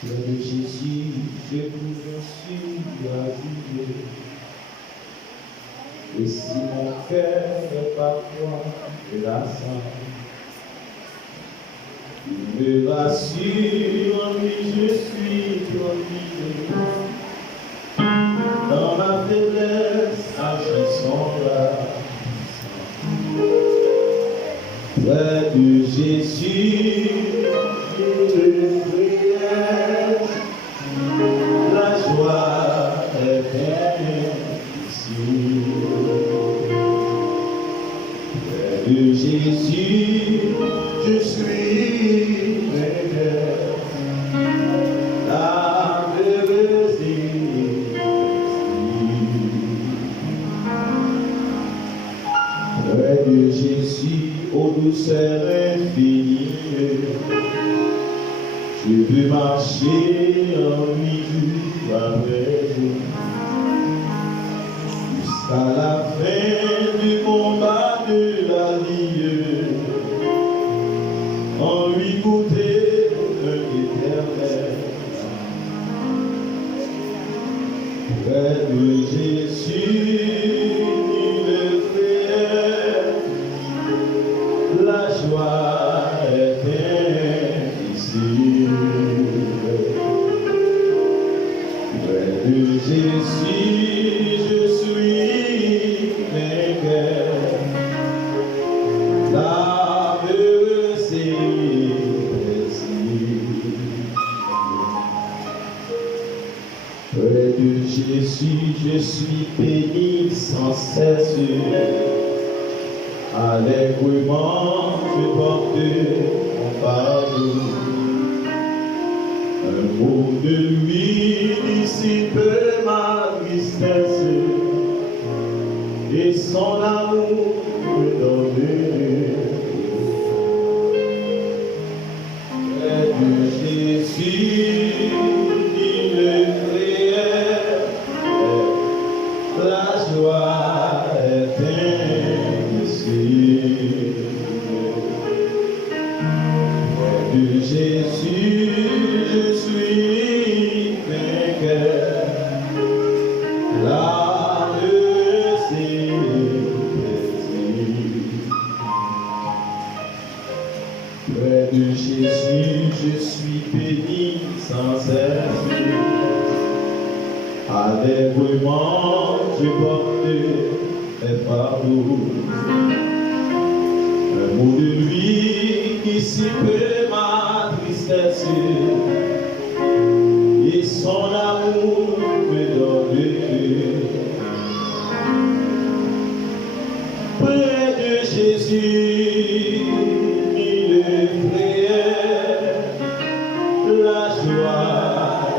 Plein de Jésus, je vous suis à vivre. Et si mon cœur n'est pas toi, hélas, il me rassure, en lui je suis tranquille. Dans ma faiblesse, agissons-là. Près de Jésus, je prière, la joie est pleine ici. Près de Jésus, je suis vainqueur, la heureuse ici. Près de Jésus, ô douceur infinie, je veux marcher en lui jour après jour, jusqu'à la fin du combat de la vie, en lui goûter un éternel. Près de Jésus, la joie est ici. Près de Jésus, je suis vainqueur. La heureuse est près de Jésus, je suis béni sans cesse. Allègrement, je porte mon fardeau. Un mot de lui dissipe ma tristesse, et son amour me donne près de Jésus, une prière, la joie est près de Jésus, je suis vainqueur, la heureuse près de Jésus, je suis béni sans cesse. Allègrement, je porte mes fardeaux. Un mot de lui dissipe ma tristesse, et son amour me donne près de Jésus, une prière, la joie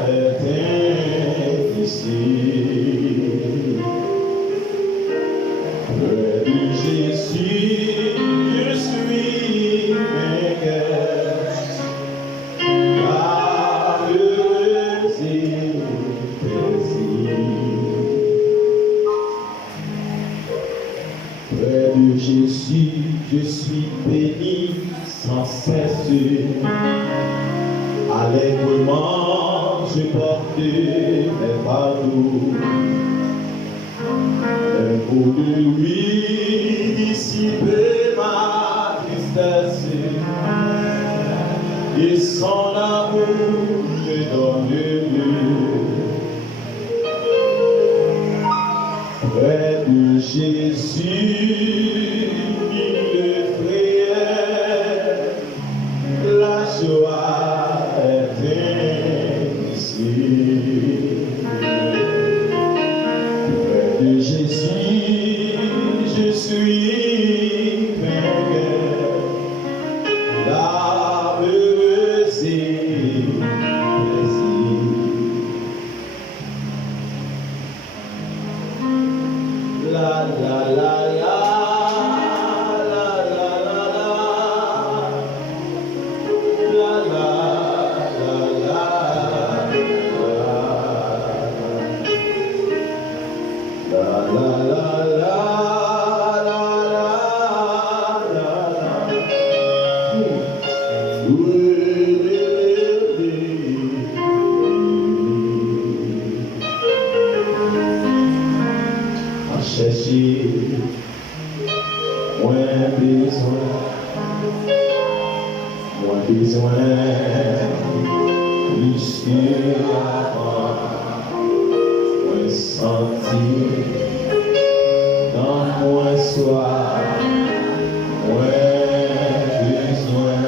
est ici. Près de Jésus, je suis vainqueur, la heureuse près de Jésus, je suis béni sans cesse. Allègrement, je porte mes fardeaux. Un mot de lui dissipe ma tristesse, et son amour me donne près de Jésus, une prière, la joie est ici. Près de Jésus, je suis vainqueur, la heureuse la la la la. chercher, moins besoin, plus que avant, moins sentir, dans moins soir, moins besoin,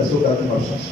est-ce que vous avez ma chance?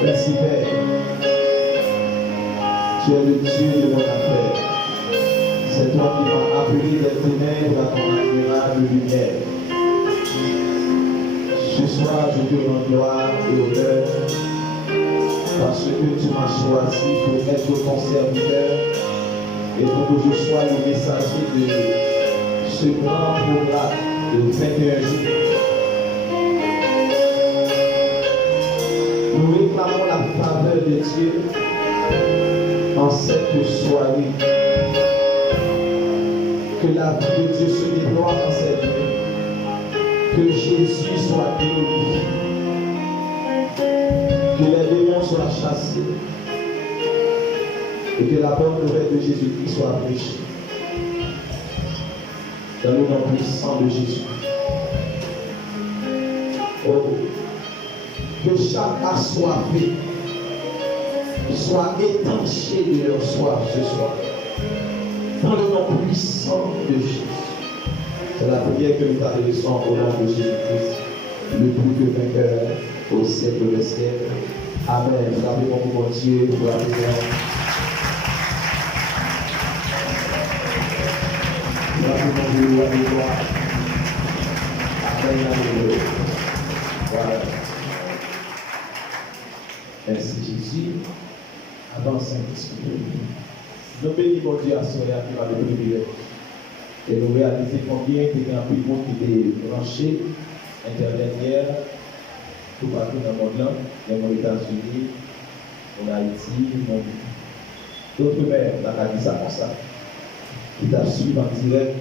Merci Père. Tu es le Dieu de mon affaire. C'est toi qui m'as appelé des ténèbres à ton admirable lumière. Ce soir, je te rends gloire et honneur parce que tu m'as choisi pour être ton serviteur et pour que je sois le messager de ce grand programme de 21 jours. Nous réclamons la faveur de Dieu en cette soirée. Que la vie de Dieu se déploie dans cette vie. Que Jésus soit glorifié. Que les démons soient chassés. Et que la bonne nouvelle de Jésus-Christ soit prêchée. Dans le nom puissant de Jésus. Oh, que chaque assoiffé soit étanché de leur soif ce soir. Dans le nom puissant de Jésus. C'est la prière que nous t'adressons au nom de Jésus-Christ, le plus que vainqueur au siècle des siècles. Amen. Frappez-moi pour mon Dieu, frappez-moi. Frappez-moi pour le roi des rois. Amen. Alléluia. Voilà. Merci Jésus. Avant Saint-Esprit. Nous bénissons Dieu à ce qui va le privilège. Et nous réalisons combien il y a un peu de monde qui est branché, Internet hier, tout partout dans le monde, dans les États-Unis, en Haïti, d'autres mères, on a dit ça comme ça, qui t'a suivi en direct,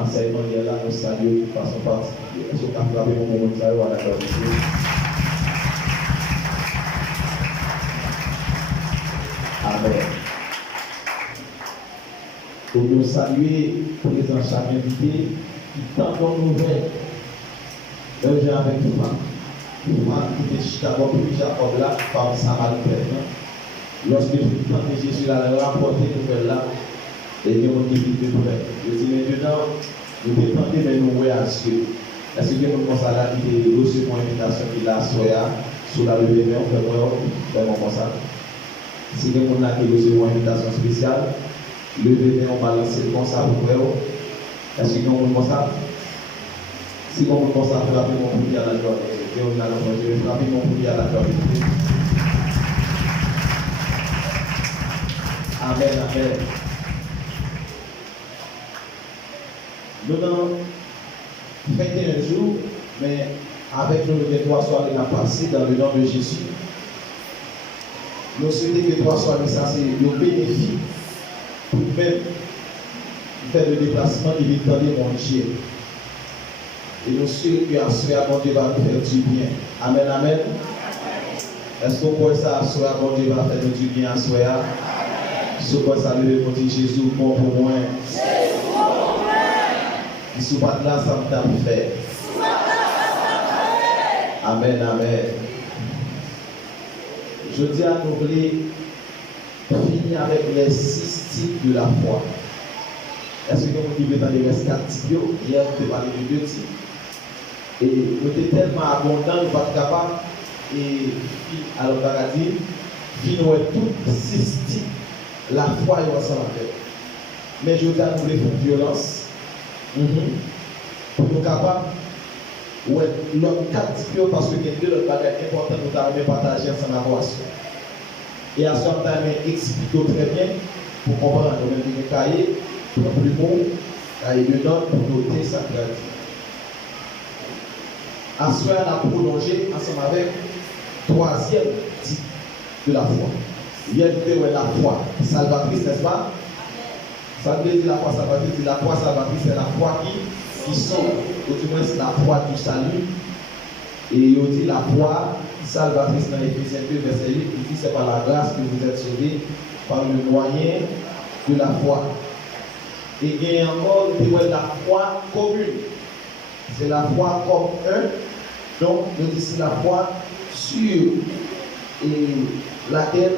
enseignement hier là, nous saluons de façon particulière. Est-ce qu'on a frappé mon moment de salut à la glorifier? Amen. Pour nous saluer, présent chaque invité, qui tente nos nouvelles. Un jour avec toi, qui était d'abord plus Jacob là, par Samaritaine. Lorsque je tente Jésus là, rapporter nouvelle là, et que mon équipe de près. Je dis maintenant, nous dépendons de nous réagir. Est-ce que nous commençons à la vie de reçu mon invitation qui l'a soya, sous la levée de main, on fait comme ça. Si nous avons reçu mon invitation spéciale, le bébé, on va lancer comme ça pour vous. Est-ce que nous avons ça? Si on commence à frapper mon poulie à la gloire, et on a l'envie de frapper mon poulie à la gloire. Amen, amen. Nous avons 21 jours, mais avec nous, les 3 soirées à passer dans le nom de Jésus. Nous souhaitons que 3 soirées, ça c'est le bénéfice. Pour même faire le déplacement et l'étendre mon Dieu. Et nous sommes que à ce bon Dieu va nous faire du bien. Amen, amen. Est-ce qu'on peut ça, à ce bon Dieu va faire du bien à ce soir? Si on peut saluer mon Dieu Jésus, bon pour moi. Et si on pas là, ça me t'a fait. Amen, amen. Je dis à nous finir avec les 6 types de la foi. Est-ce que nous vivons dans les restes 4 types? Hier, on a parlé de 2 types. Et nous sommes tellement abondants, nous ne sommes pas capables. Et alors, on va dire, nous avons tous 6 types. La foi est ensemble avec. Mais je dis à nous faire violence. Pour nous capables. Ouais, l'autre 4 types, parce que il y a 2 autres bagages importants, nous avons partagé ensemble avec vous. Et à ce moment-là, explique très bien pour comprendre. Nous avons des cahiers, pour le plus bon, cahier de notes pour noter ça. À ce moment-là, on a prolongé ensemble avec le 3e type de la foi. Il y a la foi salvatrice, n'est-ce pas? Ça veut dire la foi salvatrice, la foi salvatrice, c'est la foi qui sauve, ou du moins c'est la foi du salut. Et on dit la foi salvatrice dans Éphésiens 2, verset 8, il dit c'est par la grâce que vous êtes sauvés, par le moyen de la foi. Et il y a encore la foi commune. C'est la foi comme un. Donc, nous disons c'est la foi sur laquelle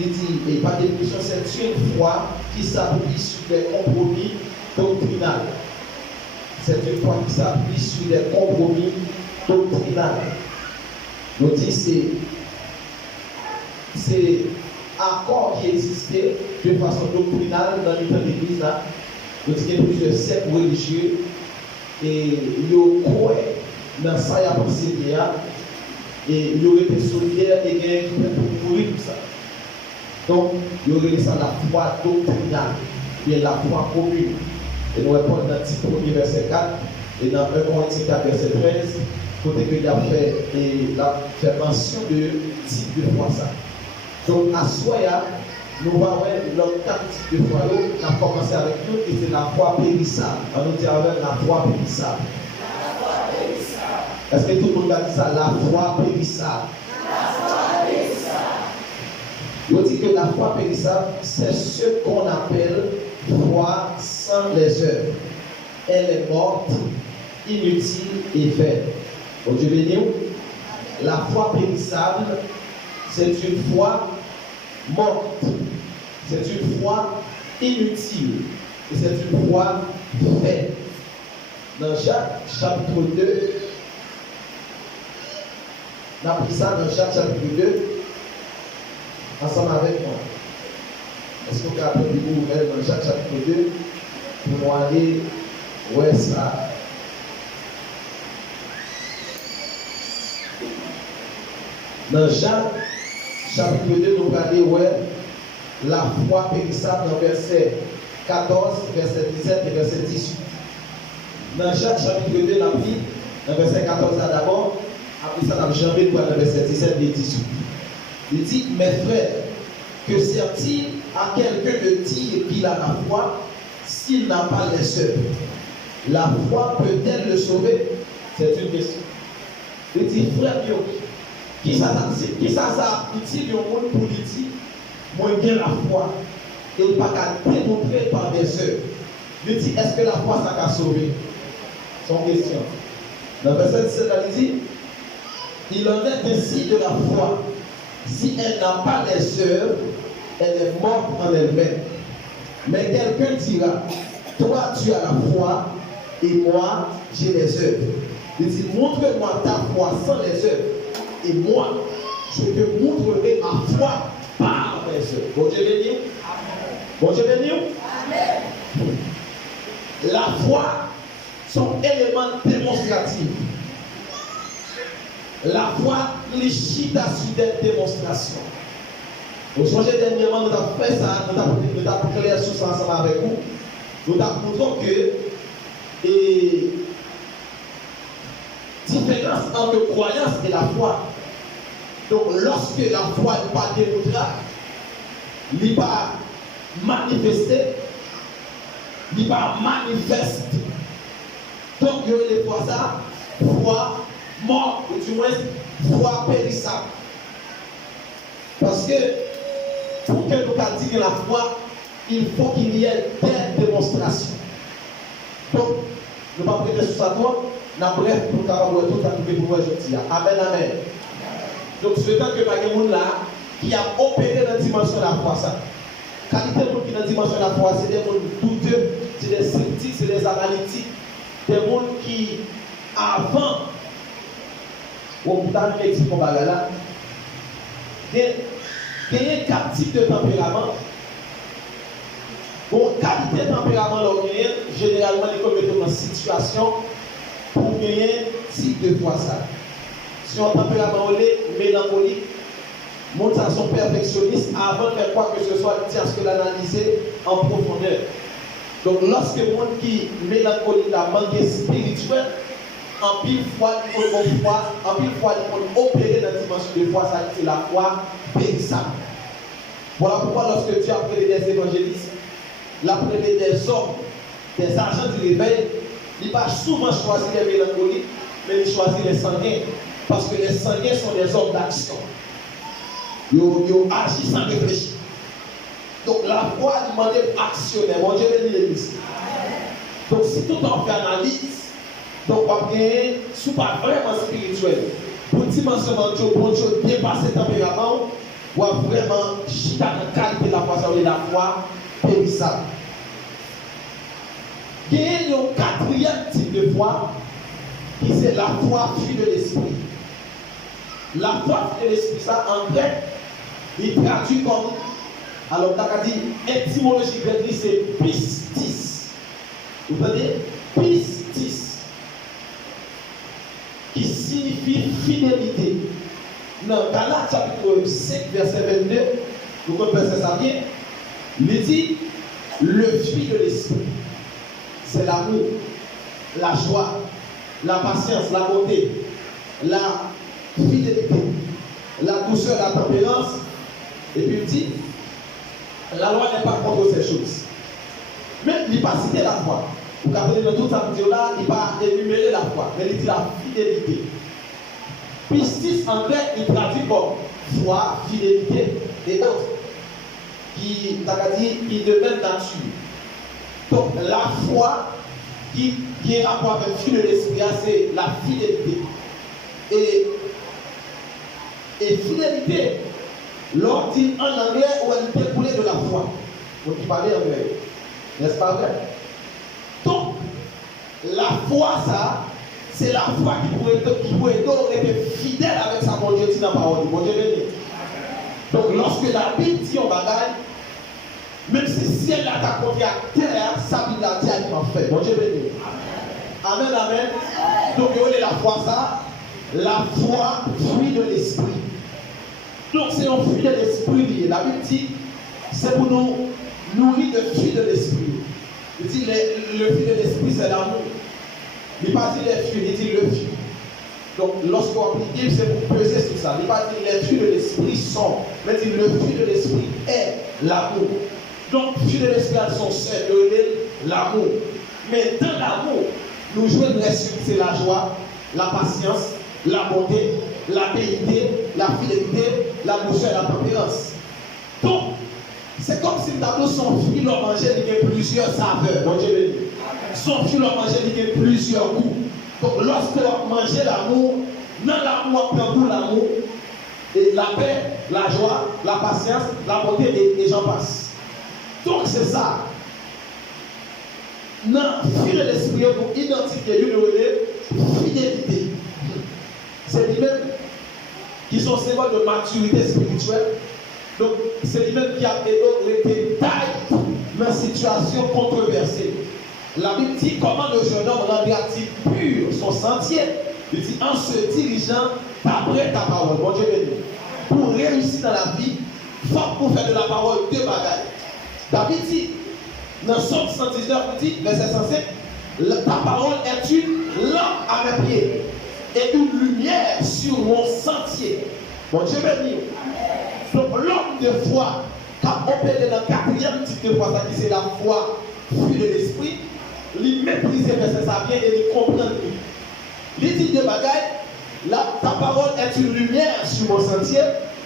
il dit, et par définition, c'est une foi qui s'appuie sur des compromis doctrinaux. C'est une foi qui s'appuie sur des compromis doctrinaux. Nous disons c'est accord qui existait de façon doctrinale dans le temps de l'Église. Nous disons qu'il y a plusieurs sectes religieux et ils croient dans ça, il y a pensé et ils auraient été solidaires et gagnent pour mourir tout ça. Donc, il y aurait ça la foi doctrinale, et la foi commune. Et nous répondons dans le titre 1er verset 4 et dans 1 Corinthiens 4 verset 13, côté que il a fait mention de type de foi ça. Donc, à Soya, nous allons voir l'autre 4 types de foi. On a commencé avec nous et c'est la foi périssable. On nous dit avec la foi périssable. Est-ce que tout le monde a dit ça? La foi périssable. On dit que la foi périssable, c'est ce qu'on appelle foi sans les œuvres. Elle est morte, inutile et vaine. Bon Dieu béni. La foi périssable, c'est une foi morte. C'est une foi inutile. Et c'est une foi vaine. Dans Jacques chapitre 2, on a pris ça dans Jacques chapitre 2, ensemble avec moi. Est-ce qu'on peut appeler vous ouvert dans Jacques chapitre 2 pour nous aller où est ça? Dans Jacques chapitre 2, nous allons aller où est la foi périssable dans verset 14, verset 17 et verset 18. Dans Jacques chapitre 2, on a pris dans verset 14 d'abord, après ça, on a jamais pour le verset 17 et 18. Il dit, mes frères, que sert-il à quelqu'un de dire qu'il a la foi s'il n'a pas les œuvres? La foi peut-elle le sauver? C'est une question. Il dit, frère, qui ça a utile au monde pour lui dire, moi j'ai la foi, et il n'a pas qu'à démontrer par des œuvres. Il dit, est-ce que la foi ça a sauvé? Son question. Dans le verset 17, il dit, il en est ainsi de la foi. Si elle n'a pas les œuvres, elle est morte en elle-même. Mais quelqu'un dira, toi tu as la foi et moi j'ai les œuvres. Il dit, montre-moi ta foi sans les œuvres et moi je te montrerai ma foi par mes œuvres. Bon Dieu béni. Bon Dieu béni. Amen. La foi, son élément démonstratif. La foi, l'échita sur des démonstrations. Vous songez dernièrement, nous avons fait ça, nous avons clair sur ça ensemble avec vous. Nous avons montré que différence entre croyance et la foi. Donc, lorsque la foi n'est pas démontrable, il n'est pas manifesté, il n'est pas manifeste. Donc, il y a des fois ça, foi mort, ou du moins, foi périssable. Parce que, pour que nous puissions dire la foi, il faut qu'il y ait des démonstrations. Donc, nous ne pouvons pas prêter sur ça, nous bref, pour que tout à trouver pour moi aujourd'hui. Amen, amen. Donc, c'est le temps que il y a des gens là qui a opéré dans la dimension de la foi. Ça. Qualité de gens qui dans la dimension de la foi, c'est des gens douteux, c'est des sceptiques, c'est des analytiques, des gens qui, avant, on peut dire qu'on va là, il y a 4 types de tempérament. Bon, qualité de tempérament, généralement, les commettons dans une situation pour gagner type de foi ça. Si on tempérament mélancolique, montre à son perfectionniste avant de faire quoi que ce soit, il tient à ce que l'analyser en profondeur. Donc, lorsque le monde qui mélancolique a manqué spirituel, en pile fois, il faut opérer dans la dimension de foi, ça c'est la foi périssable. Voilà pourquoi lorsque tu as appelé des évangélistes, l'appelé des hommes, des agents du réveil, il va souvent choisir les mélancoliques, mais il choisit les sanguins. Parce que les sanguins sont des hommes d'action. Ils agissent sans réfléchir. Donc la foi demande actionnaire. Mon Dieu bénit l'église. Donc si tout en fait analyse, donc on va gagner, ce n'est pas vraiment spirituel. Pour dimensionnement de bon Dieu, dépasser le tempérament, on va vraiment chiter la qualité de la foi, ça veut dire la foi périssable. Il y a un 4e type de foi, qui c'est la foi fille de l'esprit. La foi fille de l'esprit, ça en grec, il traduit comme, alors on a dit, étymologie grecque, c'est pistis. Vous entendez? Pistis. Qui signifie fidélité. Dans Galates chapitre 5, verset 22, vous comprenez ça bien, il dit, le fruit de l'esprit, c'est l'amour, la joie, la patience, la bonté, la fidélité, la douceur, la tempérance. Et puis il dit, la loi n'est pas contre ces choses. Mais il n'a pas cité la foi. Vous comprenez dans tout ça, là, il n'a pas énuméré la foi, mais il dit la fidélité. Pistis en grec, il traduit comme foi, fidélité et autres. Qui de même nature. Donc la foi qui est rapport avec le fruit de l'esprit, c'est la fidélité. fidélité, l'on dit en anglais où elle découlait de la foi. Donc il parlait anglais. N'est-ce pas vrai? Donc, la foi, ça, c'est la foi qui pourrait être fidèle avec sa bon Dieu dit dans la parole. Bon Dieu béni. Donc, lorsque la Bible dit en bagaille, même si ciel là t'a confié à terre, sa Bible a dit à lui en fait. Bon Dieu béni. Amen, amen. Donc, il y a la foi, ça. La foi, fruit de l'esprit. Donc, c'est un fruit de l'esprit lié. La Bible dit, c'est pour nous nourrir de fruit de l'esprit. Il dit, le fruit de l'esprit, c'est l'amour. Il n'a pas dit les fruits, il dit le fruit. Donc, lorsqu'on applique, c'est pour peser sur ça. Il n'a pas dit les fruits de l'esprit sont, mais il dit le fruit de l'esprit est l'amour. Donc, le fruit de l'esprit a son seul, l'amour. Mais dans l'amour, nous jouons c'est la joie, la patience, la bonté, la piété, la fidélité, la douceur et la tempérance. Donc, c'est comme si le tableau, son fruit, l'on mangeait, il y a plusieurs saveurs. Bon Dieu béni. Son fruit, l'on mangeait, il y a plusieurs goûts. Donc, lorsque l'on mangeait l'amour, dans l'amour, on prend goût l'amour, et la paix, la joie, la patience, la bonté, et j'en passe. Donc, c'est ça. Dans le fruit de l'esprit, pour identifier une fidélité. C'est lui-même qui sont symbole de maturité spirituelle. Donc, c'est lui-même qui a été taille dans une situation controversée. La Bible dit comment le jeune homme rendra-t-il pur son sentier. Il dit en se dirigeant après ta parole. Bon Dieu béni. Pour réussir dans la vie, il faut pour faire de la parole deux bagages. David dit, dans Somme 119, il dit, verset 105, ta parole est une lampe à mes pieds et une lumière sur mon sentier. Bon Dieu béni. Donc l'homme de foi, qui a opéré dans le quatrième type de foi, c'est la foi fruit de l'esprit, il maîtrise verset ça bien et il comprend. Il dit de bagaille, ta parole est une lumière sur mon sentier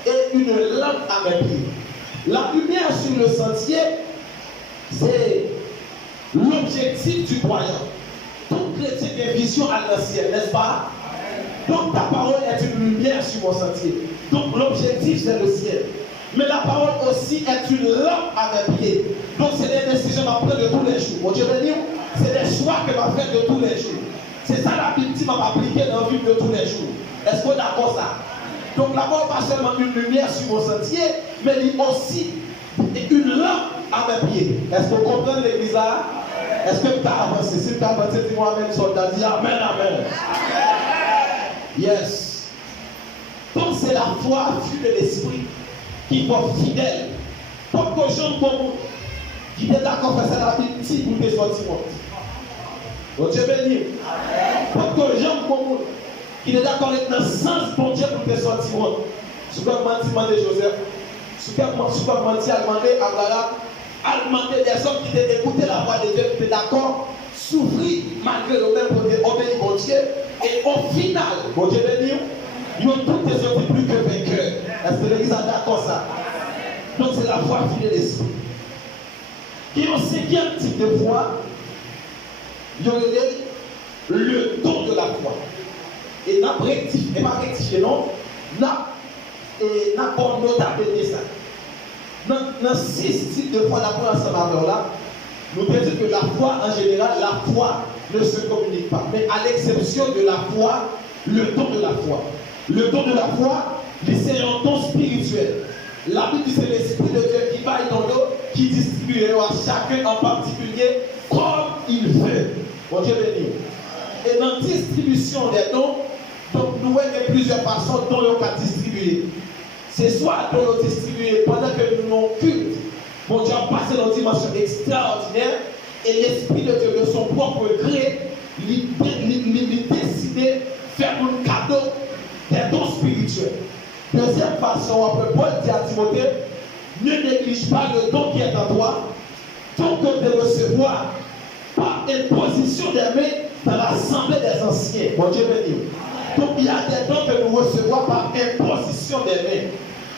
et une lampe à mes pieds. La lumière sur le sentier, c'est l'objectif du croyant. Tout chrétien a une vision à l'ancien, n'est-ce pas? Donc ta parole est une lumière sur mon sentier. Donc l'objectif c'est le ciel. Mais la parole aussi est une lampe à mes pieds. Donc c'est des décisions à prendre de tous les jours. Mon Dieu béni, c'est des choix que je vais faire de tous les jours. C'est ça la Bible qui m'a appliqué dans la vie de tous les jours. Est-ce qu'on est d'accord ça? Donc la parole pas seulement une lumière sur mon sentier, mais il aussi une lampe à mes pieds. Est-ce qu'on comprend l'église là? Est-ce que tu as avancé? Si tu as avancé, dis-moi amen, soldat, dis amen, amen. Yes. Donc c'est la foi, fruit de l'esprit, qui est fidèle. Pas que Jean Paul, qui est d'accord faire ça la Bible, si vous te sortir. Bon Dieu béni. Pas que Jean Paul, qui est d'accord avec le sens bon Dieu pour te sortir. Si vous avez demandé Joseph, si vous avez menti à demander Abraham, à demander des hommes qui écouté la voix de Dieu, qui étaient d'accord, souffrir malgré le même côté, obéir mon Dieu, et au final, bon Dieu béni, ils ont tous les autres plus que vainqueurs. Est-ce que l'église a d'accord ça? Donc c'est la foi qui est l'esprit. Et on sait bien le type de foi, il y a le don de la foi. Et n'a pas rectifié, non? N'a pas notabilisé ça. Dans 6 types de foi, la foi ensemble là, nous pouvons dire que la foi en général, la foi ne se communique pas. Mais à l'exception de la foi, le don de la foi. Le don de la foi, c'est un don spirituel. La Bible dit que c'est l'Esprit de Dieu qui va dans l'eau, qui distribue à chacun en particulier comme il veut. Bon Dieu béni. Et dans la distribution des dons, donc nous voyons plusieurs façons dont on va distribuer. C'est soit dont on distribuer pendant que nous avons culte. Bon Dieu a passé dans une dimension extraordinaire et l'Esprit de Dieu de son propre gré, il décide de faire un cadeau des dons spirituels. Deuxième façon, après Paul dit à Timothée, ne néglige pas le don qui est en toi, ton don de recevoir par imposition des mains dans l'assemblée des anciens. Bon Dieu béni. Donc il y a des dons que nous recevons par imposition des mains.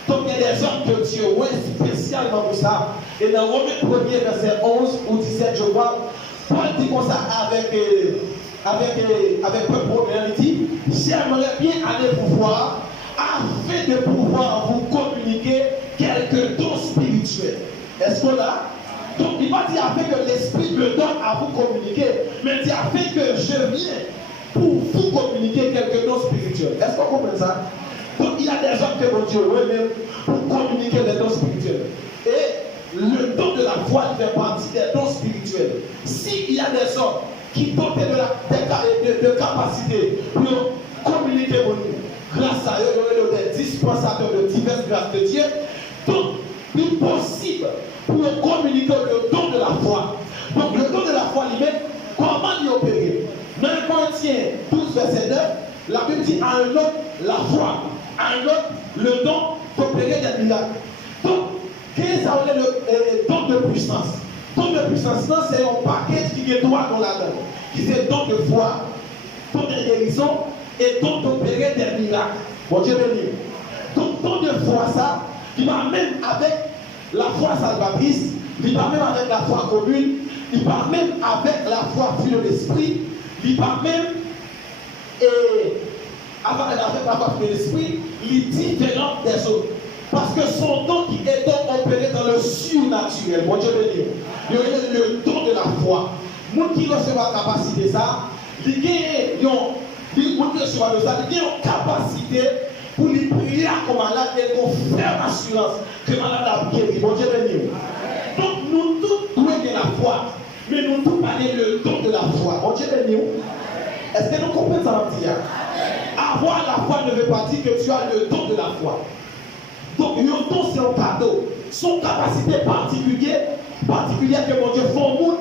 Donc il y a des hommes que Dieu ouais spécialement pour ça. Et dans Romains 1er verset 11 ou 17, je vois, Paul dit comme ça avec peuple romain, il dit, j'aimerais bien aller vous voir afin de pouvoir vous communiquer quelques dons spirituels. Est-ce qu'on a? Donc il va dire afin que l'Esprit me donne à vous communiquer, mais dit afin que je viens pour vous communiquer quelques dons spirituels. Est-ce qu'on comprend ça? Donc il y a des hommes que mon Dieu même pour communiquer des dons spirituels. Et le don de la foi fait partie des dons spirituels. S'il y a des hommes qui dotent de capacités pour communiquer mon Dieu, grâce à eux, il y a des dispensateurs de diverses grâces de Dieu. Donc, il est possible pour communiquer le don de la foi. Donc, le don de la foi lui-même, comment y opérer? Dans 1 Corinthiens 12, verset 9, la Bible dit à un autre la foi, à un autre le don d'opérer des miracles. Donc, qu'est-ce que ça veut dire le don de puissance? Don de puissance, c'est un paquet qui est droit dans la donne. Qui c'est don de foi, don de guérison et don d'opérer des miracles. Bon Dieu béni. Donc, don de foi, ça, il va même avec la foi salvatrice, il va même avec la foi commune, il va même avec la foi fuie de l'esprit, il va même avec la foi fuie de l'esprit, il est différent des autres. Parce que son don qui est donc opéré dans le surnaturel. Bon Dieu béni. Il y a le don de la foi. Nous qui recevons la capacité ça, il y a une capacité pour lui prier comme malade et pour faire assurance que malade a guéri. Bon Dieu béni. Donc nous tous devons de la foi, mais nous tous parler le don de la foi. Bon Dieu béni. Est-ce que nous comprenons ça? Avoir la foi ne veut pas dire que tu as le don de la foi. Donc le don c'est un cadeau. Son capacité particulière que mon Dieu fait au monde,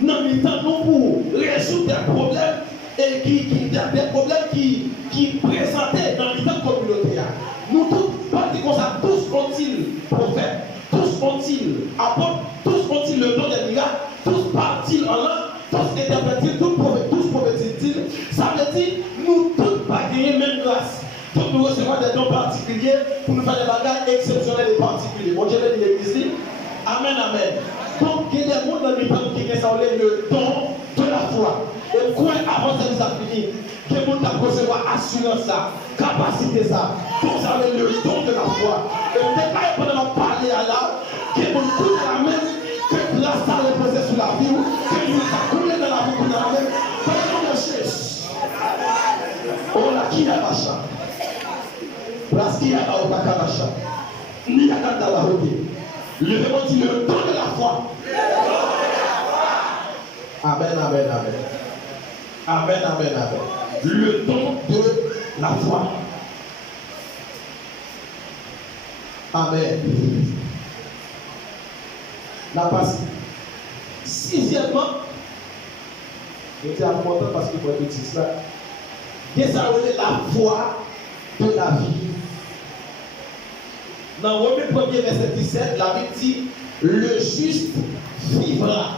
dans le temps non pour résoudre des problèmes et des problèmes qui présentaient dans le temps communautaire. Nous tous, pas dit comme ça, tous ont-ils prophètes, tous ont-ils apôtres, tous ont-ils le don des miracles, tous partent-ils en langue, tous interprètent-ils, tous prophétisent-ils. Ça veut dire, nous tous pas gagner même grâce. Donc nous recevons des dons particuliers pour nous faire des bagages exceptionnels et particuliers. Bon Dieu béni l'église. Amen, amen. Donc il y a des gens dans le temps qui ont le don de la foi. Et quoi avant ça nous a fini, que nous avons recevoir assurance ça, capacité ça. Donc ça veut le don de la foi. Et on n'est pas pendant parler à là, que nous tout la même, que grâce à reposer sur la vie, que nous avons coulé dans la vie pour la même. Prenons le chef. On l'a qui a machin. Parce qu'il y a un bakabasha. Ni à la route. Le démon dit le don de la foi. Amen, amen, amen. Amen, amen, amen. Le don de la foi. Amen. La passe. Sixièmement, je suis content parce qu'il faut être petit ça. Qu'est-ce que ça veut dire la foi de la vie? Dans Romains 1er verset 17, la Bible dit le juste vivra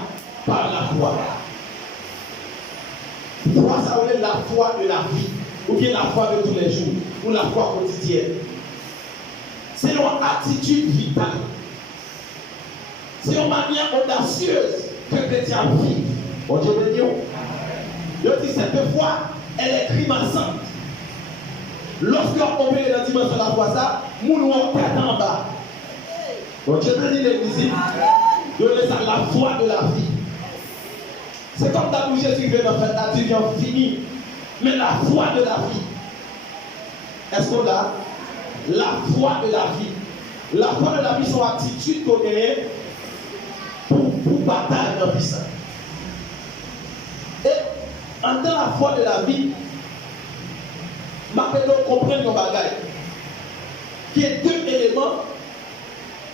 par la foi. Foi, ça veut dire la foi de la vie, ou bien la foi de tous les jours, ou la foi quotidienne. C'est une attitude vitale. C'est une manière audacieuse que les chrétiens vivent. Bon Dieu béni. Je dis cette foi, elle est grimaçante. Lorsqu'on met dans la dimension de la foi, ça, nous nous tête en bas. Donc je bénis l'église. Je laisse la foi de la vie. C'est comme ta bouche Jésus vient en fait, là tu viens fini. Mais la foi de la vie. Est-ce qu'on a la foi de la vie? La foi de la vie, son attitude qu'on gagne pour bataille dans la vie. Et en tant la foi de la vie, maintenant comprendre nos bagages. Qui est deux éléments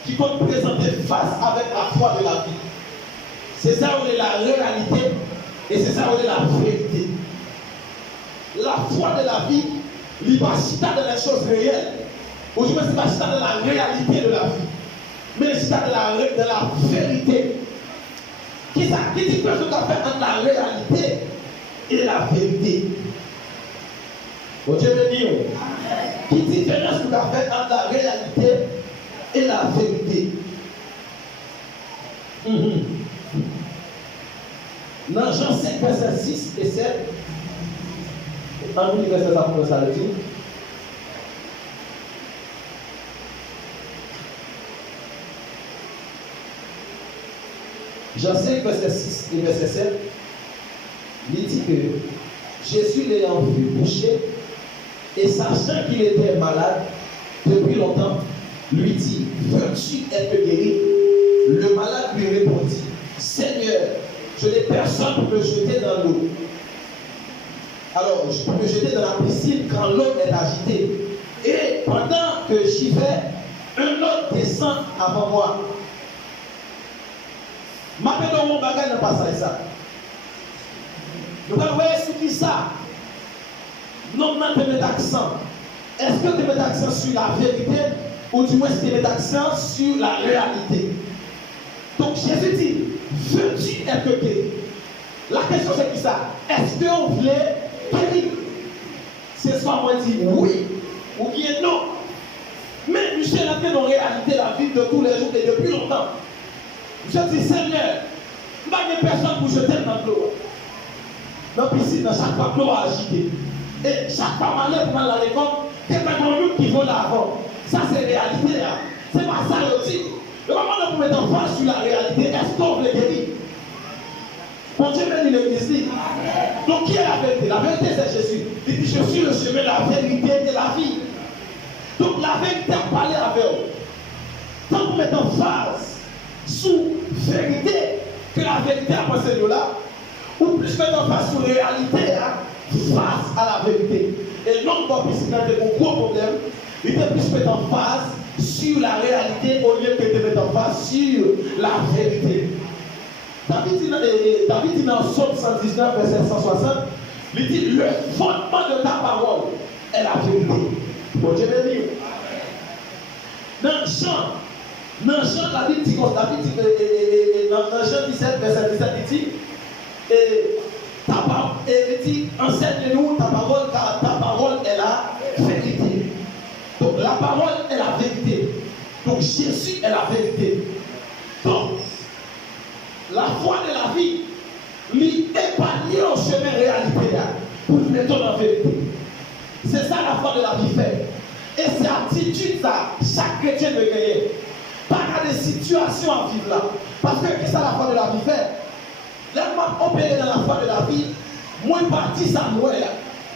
qui vont présenter face avec la foi de la vie. C'est ça où est la réalité et c'est ça où est la vérité. La foi de la vie, il va citer dans les choses réelles. Aujourd'hui, il va citer dans la réalité de la vie. Mais il cite dans la vérité. Qui dit que tu as fait entre la réalité et la vérité? Bon Dieu béni. Qui différence que tu as fait entre la réalité et la vérité? Dans Jean 5, verset 6 et 7, en nous verset ça pour ça le dire. Jean 5, verset 6 et verset 7, il dit que Jésus l'ayant vu couché et sachant qu'il était malade depuis longtemps, lui dit, veux-tu être guéri? Le malade lui répondit, Seigneur, je n'ai personne pour me jeter dans l'eau. Alors, je peux me jeter dans la piscine quand l'eau est agitée. Et pendant que j'y vais, un autre descend avant moi. Maintenant, mon bagage n'a pas ça. Nous allons voir ce qui ça. Non, non, tu mets l'accent. Est-ce que tu mets l'accent sur la vérité ou du moins tu mets l'accent sur la réalité? Donc Jésus dit, veux-tu être guéri? La question c'est qui ça? Est-ce qu'on voulait guérir? C'est soit moi dit oui ou bien non. Mais Michel a fait dans la réalité la vie de tous les jours et depuis longtemps. Je dis Seigneur, il n'y a personne pour jeter dans l'eau. Dans la piscine, dans chaque fois que l'eau a agité. Et chaque fois malheur pour la récolte, c'est pas nous qui vont l'avant. Ça c'est la réalité. Hein. C'est pas ça le dit. Le moment où vous mettez en face sur la réalité, est-ce qu'on veut guérir? Bon Dieu bénit l'église. Donc qui est la vérité? La vérité c'est Jésus. Il dit je suis le chemin, la vérité et la vie. Donc la vérité a parlé avec vous. Quand vous mettez en face sous vérité, que la vérité a passé de là, ou plus mettre en face sur réalité, hein, face à la vérité. Et non pas plus quand il y a un gros problème, il était plus mettre en face sur la réalité au lieu que de mettre en face sur la vérité. David dit dans Psaume 119, verset 160, il dit le fondement de ta parole est la vérité. Bon Dieu béni. Dans Jean, David dit dans Jean 17, verset 17, il dit il dit enseigne-nous ta parole car ta parole est la vérité. Donc la parole est la vérité. Donc Jésus est la vérité. Donc la foi de la vie lui épargne au chemin réalité pour nous mettre en vérité. C'est ça la foi de la vie fait. Et c'est attitude ça, chaque chrétien veut gagner. Pas qu'il y a des situations à vivre là. Parce que c'est ça la foi de la vie fait. Là, moi, opérer dans la foi de la vie, moi, parti ça, moi,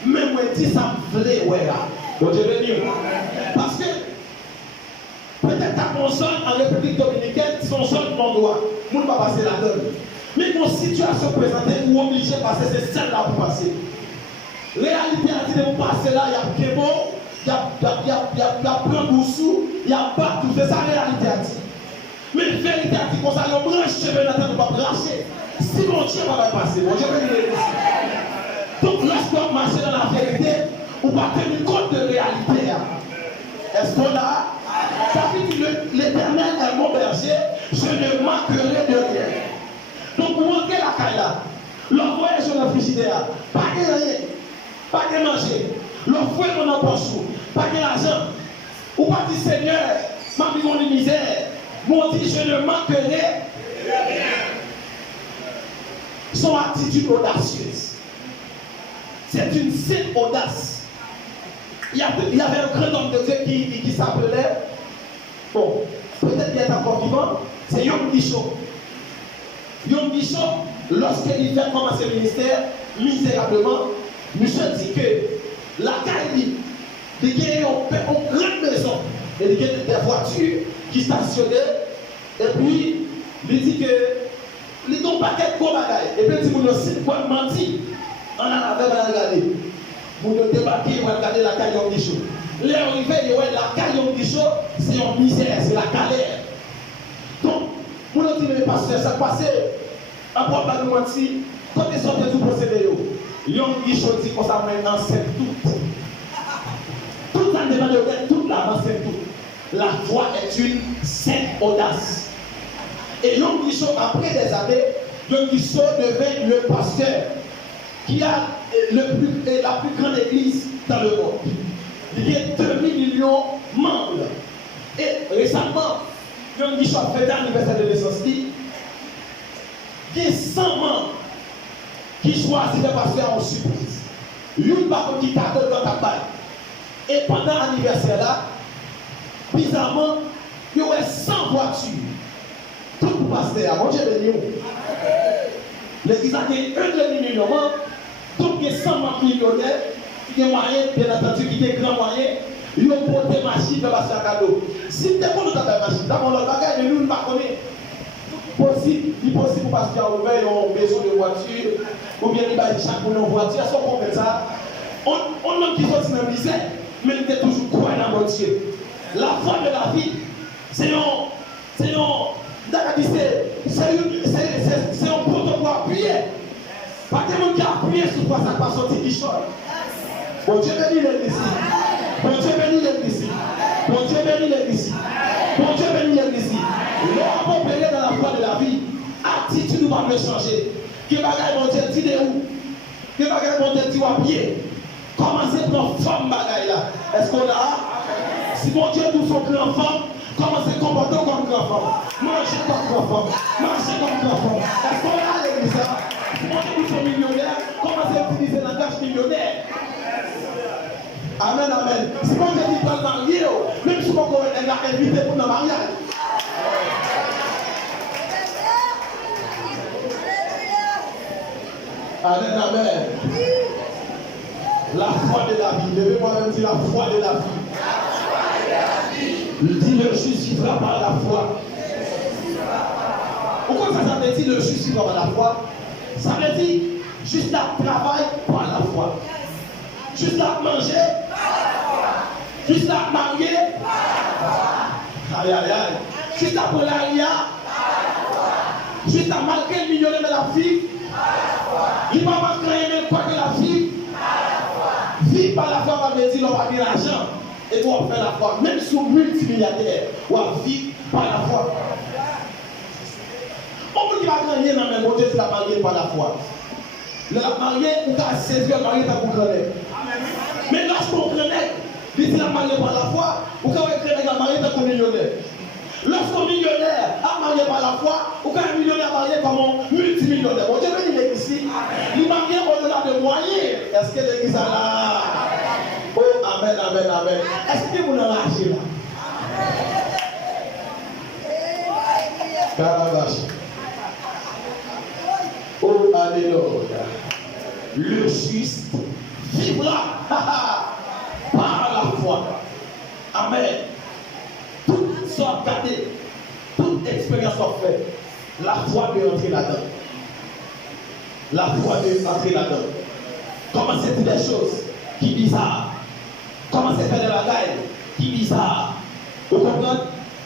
mais moi, dit ça, me voulait, ouais, là. Bon, je vais dire. Parce que, peut-être ta console en République Dominicaine, son sol non droit. Moi, ne va passer la donne. Mais mon situation présentée, ou obligé de passer, c'est celle-là pour passer. Réalité, a dit de vous passer là, il y a Kébo, il y a plein de boussous, il y a partout. C'est ça, la réalité a dit. Mais la vérité a dit qu'on s'est branché, mais on ne va pas brancher. Si mon Dieu va passer, mon Dieu va dire. Donc lorsqu'on marche dans la vérité, on va tenir compte de la réalité. Est-ce qu'on a? Ça veut dire que l'Éternel est mon berger, je ne manquerai de rien. Donc vous manquez la caille là, l'envoyez sur le frigidaire, pas de rien, pas de manger, l'envoyez mon empochou, pas de l'argent. Ou pas dire Seigneur, ma vie mon misère, mon dit je ne manquerai de rien. Son attitude audacieuse. C'est une sainte audace. Il y avait un grand homme de Dieu qui s'appelait, bon, peut-être qu'il est encore vivant, c'est Yom Guichot. Yom Guichot, lorsqu'il fait commencer le ministère, misérablement, monsieur dit que la caille, il y a une grande maison, et il y a des voitures qui stationnaient, et puis il dit que il y a un paquet de gros bagailles. Et puis, il dit, c'est quoi menti? On a regardé. Vous nous débarquez, vous regardez la caille Yom Guichot. Là, on arrive, la caille Yom Guichot, c'est une misère, c'est la galère. Donc, vous nous dites, mais pasteur, ça passe. Après, on va nous mentir. Quand ils sont de tout procédé, Yom Guichot dit qu'on s'amène en scène tout. Tout en demande de toute l'avance, c'est tout. La foi est une sainte audace. Et Yom Guichot, après des années, Yom Guichot devint le pasteur qui a la plus grande église dans le monde. Il y a 2000 millions de membres. Et récemment, Yom Guichot a fait l'anniversaire de naissance. Il y a 100 membres qui choisissent de pasteur en surprise. Une par qui cadeau dans ta balle. Et pendant l'anniversaire là, bizarrement, il y aurait 100 voitures. Toutes pasteur, mon Dieu béni. L'église a gagné 1,5 million, donc il y a 100 millionnaires, qui ont moyen, bien entendu, qui ont grand moyen, ils ont porté machine dans la cadeau. Si tu es pour nous faire machine, d'abord le bagage, nous ne pas connaître. Possible, il est possible parce qu'il y a ouvert une maison de voiture, ou bien il y a chaque une voiture, sans qu'on fait ça. On a qui sont dans la misère, mais il est toujours croire dans mon Dieu. La foi de la vie, c'est un poteau pour appuyer. Pas de monde qui a appuyé sur quoi ça va sortir qui chante. Bon Dieu bénit l'église. Bon Dieu bénit l'église. Bon Dieu bénit l'église. Bon Dieu bénit l'église. L'homme opéré dans la foi de la vie, attitude va me changer. Que bagaille mon Dieu dit de où? Que bagaille mon Dieu dit à pied? Commencez à prendre forme bagaille là. Est-ce qu'on a? Si mon Dieu nous son grand femme, commencez à comporter comme grand femme. Mangez comme grand femme. Mangez comme grand femme. Est-ce qu'on a l'église là? Si mon Dieu nous son millionnaire, commencez à utiliser la gage millionnaire. Amen, amen. Si mon Dieu dit pas marier, même si mon Dieu est invité pour le mariage. Amen, amen. La foi de la vie. Levez-moi même dire la foi de la vie. Il dit le juste vivra par la foi. Pourquoi ça veut dire le juste vivra par la foi? Ça veut dire juste à travailler par la foi. Juste à manger par la foi. Juste à marier par la foi. Aïe aïe aïe. Juste à prendre l'aria par la foi. Juste à marquer le millionnaire de la fille. Il va pas créer même quoi que la vie. Vie par la foi va me dire on va gagner l'argent. Et on va faire la foi. Même si on est multimilliardaire, on va vivre par la foi. On peut dire qu'il va gagner dans le monde, c'est la mariée par la foi. Le marié, on va saisir le marié dans le monde. Mais lorsqu'on connaît, il dit la mariée par la foi, on va créer la mariée dans le millionnaire. Lorsqu'un millionnaire a marié par la foi, ou qu'un millionnaire marié par un multimillionnaire. Bon Dieu béni l'église ici. Il marié au-delà de moyens. Est-ce que l'église a là? Oh, amen, amen, amen. Est-ce que vous n'en lâchez là? Caravache. Oh, alléluia. Le juste vivra par la foi. Amen. Tout soit gardé, toute expérience soit faite. La foi peut entrer là-dedans. La foi peut entrer là-dedans. Comment c'est des choses qui bizarres. Comment c'est faire des bagailles qui bizarres. Vous comprenez?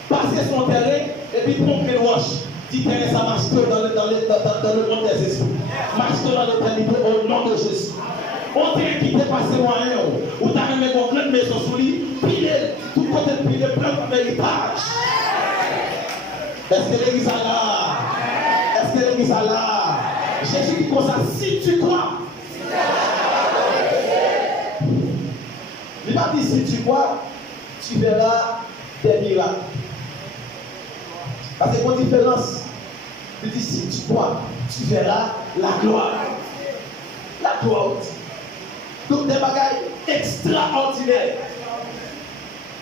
Passer son terrain et puis prendre une roche. Dit terrain ça marche dans le monde des esprits. Marche dans l'éternité au nom de Jésus. On t'a quitté passer moyen, ou t'as même une grande maison sous lui, pile, tout côté de pile, plein de héritage. Est-ce que l'église a là? Est-ce que l'église a là? Jésus dit comme ça, si tu crois. Il va dire si tu crois, tu verras des miracles. Parce que une différence, il dit si tu crois, tu verras la gloire. La gloire. Donc des bagailles extraordinaires.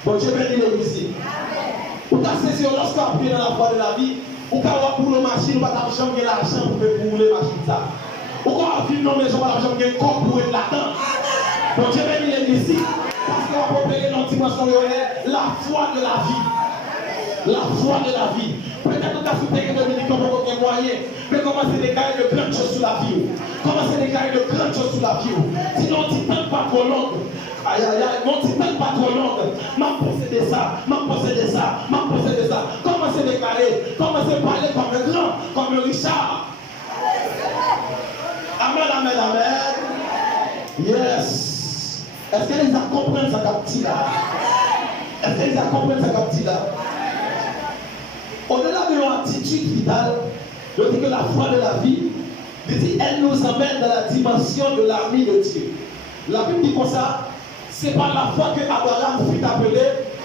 Bon Dieu bénit l'église. Pour ta saisir lorsqu'on appuie dans la voie de la vie, ou quand on va pour le machine, on va jamais l'argent pour les machines ça. Ou quand on va vivre dans la maison, on va jamais corps pour être là-dedans. Bon Dieu bénit l'église. Parce qu'on va opérer dans la dimension la foi de la vie. La foi de la vie. Peut-être que tu as soutenu Dominique comme un moyen, mais comment c'est des gars de grandes choses sur la vie. Comment c'est des gars de grandes choses sur la vie. Sinon, tu ne pas trop long. Aïe aïe aïe, non, tu ne pas trop long. M'a possédé ça, m'a possédé ça, m'a possédé ça. Comment c'est déclaré, comment c'est parler comme un grand, comme un Richard. Amen, amen, amen. Yes. Est-ce qu'ils comprennent sa captive là? Est-ce qu'ils comprennent sa captive là? Au-delà de leur attitude vitale, je dis que la foi de la vie, elle nous amène dans la dimension de l'ami de Dieu. La Bible dit comme ça, c'est par la foi que Abraham fut appelé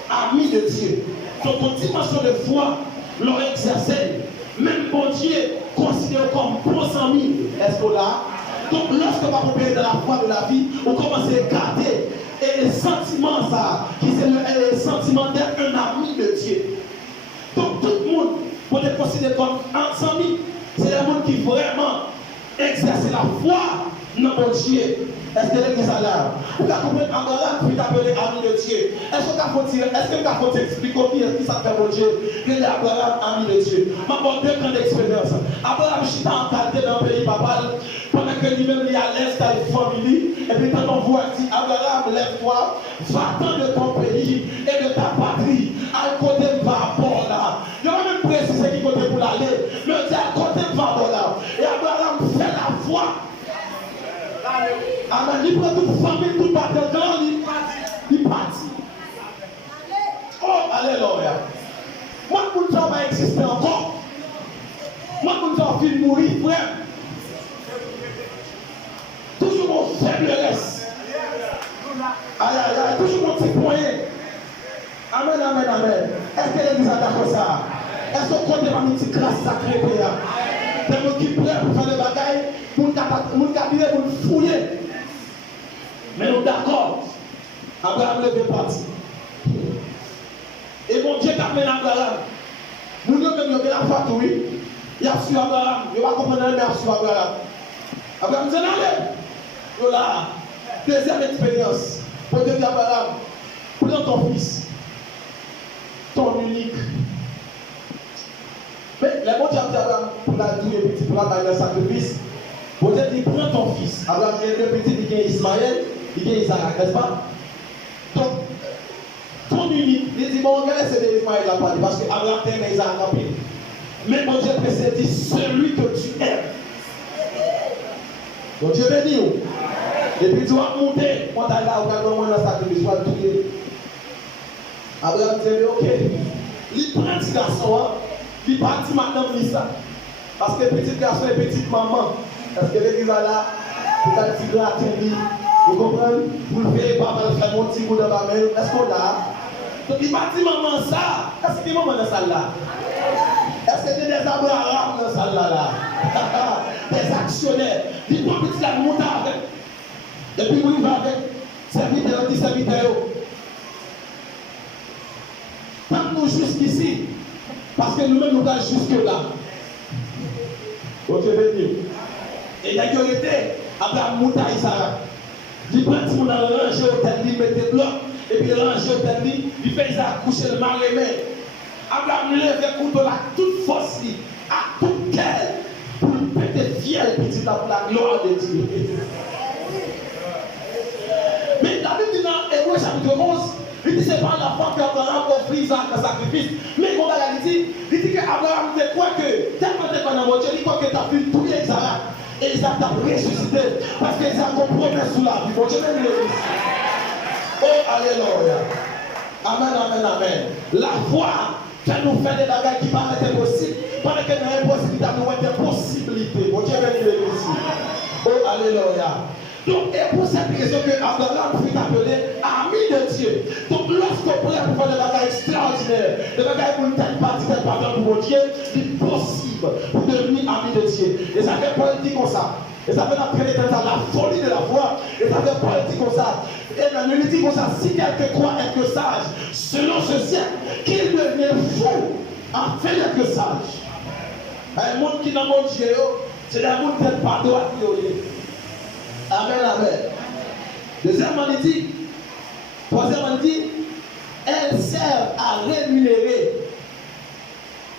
ami de Dieu. Donc, une dimension de foi, l'on exerçait, même bon Dieu considéré comme bon ami. Est-ce qu'on l'a? Donc, lorsque vous opérez dans la foi de la vie, vous commencez à garder. Et les sentiments, ça, qui c'est le sentiment d'être un ami de Dieu. Donc tout le monde, pour des considéré comme amis. C'est les gens qui vraiment exercent la foi dans mon Dieu. Est-ce que l'église est là? Vous comprenez Abraham puis appelé ami de Dieu. Est-ce que vous pouvez expliquer qui ça fait mon Dieu? Que est Abraham ami de Dieu. Ma bonne deux grandes expériences. Abraham chita en qualité dans le pays papal pendant que lui-même il est à l'est dans une famille. Et puis quand on voit dit Abraham lève-toi, va-t'en de ton pays et de ta patrie. À côté de rapport là. Il va même préciser qui côté pour l'aller. Mais il dit à côté de rapport là. Et Abraham fait la foi. Amen. Il prend toute famille, tout bataillon, il partit. Oh, alléluia. Moi, mon temps va exister encore. Moi, mon temps va mourir, frère. Toujours mon faiblesse. Aïe, aïe, aïe, toujours mon petit point. Amen, amen, amen. Est-ce que l'église a d'accord ça? Est-ce qu'on compte ma petite grâce sacrée? Des gens qui prêtent pour faire des bagailles, pour nous cabiner, pour nous fouiller. Mais nous d'accord. Abraham levait parti. Et mon Dieu qui amène Abraham. Nous nous même la foi, oui. Il a su Abraham. Il va comprendre, mais il a su Abraham. Abraham dit, allez. Voilà. Deuxième expérience. Pour dire à Abraham, prends ton fils, ton unique. Mais les mots de Abraham, pour la douille petit, pour la baille de sacrifice, pour dire, prends ton fils. Abraham, il y a deux petits, il y a Ismaël, il y a Isaac, n'est-ce pas? Donc, ton unique, il dit, bon, regardez, c'est des Ismaël là parlé, parce que Abraham t'aime Isaac en pile. Mais mon Dieu précède dit, celui que tu aimes. Mon Dieu béni. Et puis tu vas monter, quand tu es là, au moment dans sacrifice, tu vas tout gagner. Abraham dit, ok, il prend petit garçon, il partit maintenant Lisa. Parce que petit garçon et petite maman, parce que l'église là, pour un petit gars attendu, vous comprenez? Pour le faire, pas mal faire mon petit bout dans ma main, est-ce qu'on a? Donc il partit maman ça, est-ce qu'il y a maman dans salle là? Est-ce qu'il y a des Abraham dans salle là? Des actionnaires, il prend petit la monte avec. Et puis il va avec serviteur, dit serviteur. Nous jusqu'ici, parce que nous-mêmes nous allons jusque-là. Ok, béni. Et il y a qui été, Abraham Mouta Isaac. Il prend tout le monde dans le ranger au tel, il met des blocs, et puis il range au tel, il fait Isaac coucher le mari-mère. Abraham lève le couteau là, toute force, à toute cœur, pour péter fiel petit pour la gloire de Dieu. Mais la Bible dit dans Hébreux chapitre 11, il dit c'est pas la foi qu'Abraham offrit Isaac en sacrifice. Mais quand il dit qu'Abraham croit que tellement de temps dans mon Dieu, il croit que tu as pu tout Isaac. Et Isaac t'a ressuscité. Parce que Isaac a une promesse sous la vie. Mon Dieu même le dit. Oh, alléluia. Amen, amen, amen. La foi qui nous fait des bagages qui paraissent impossibles. Pendant que nous avons impossibilité, nous avons des possibilités. Mon Dieu même le dit. Oh, alléluia. Donc, et pour cette raison que Abraham fut appelé ami de Dieu. Donc, lorsqu'on prend pour faire des bagages extraordinaires, des bagages pour une telle partie, telle partie pour mon Dieu, c'est possible pour devenir ami de Dieu. Et ça fait Paul dit comme ça. Et ça fait la folie de la foi. Et ça fait Paul dit comme ça. Et Emmanuel dit comme ça, si quelqu'un croit être sage, selon ce siècle, qu'il devient fou afin d'être sage. Un monde qui n'a pas Dieu, c'est un monde qui n'est pas droit. Amen, amen. Deuxièmement, il dit, troisièmement, il dit, elles servent à rémunérer.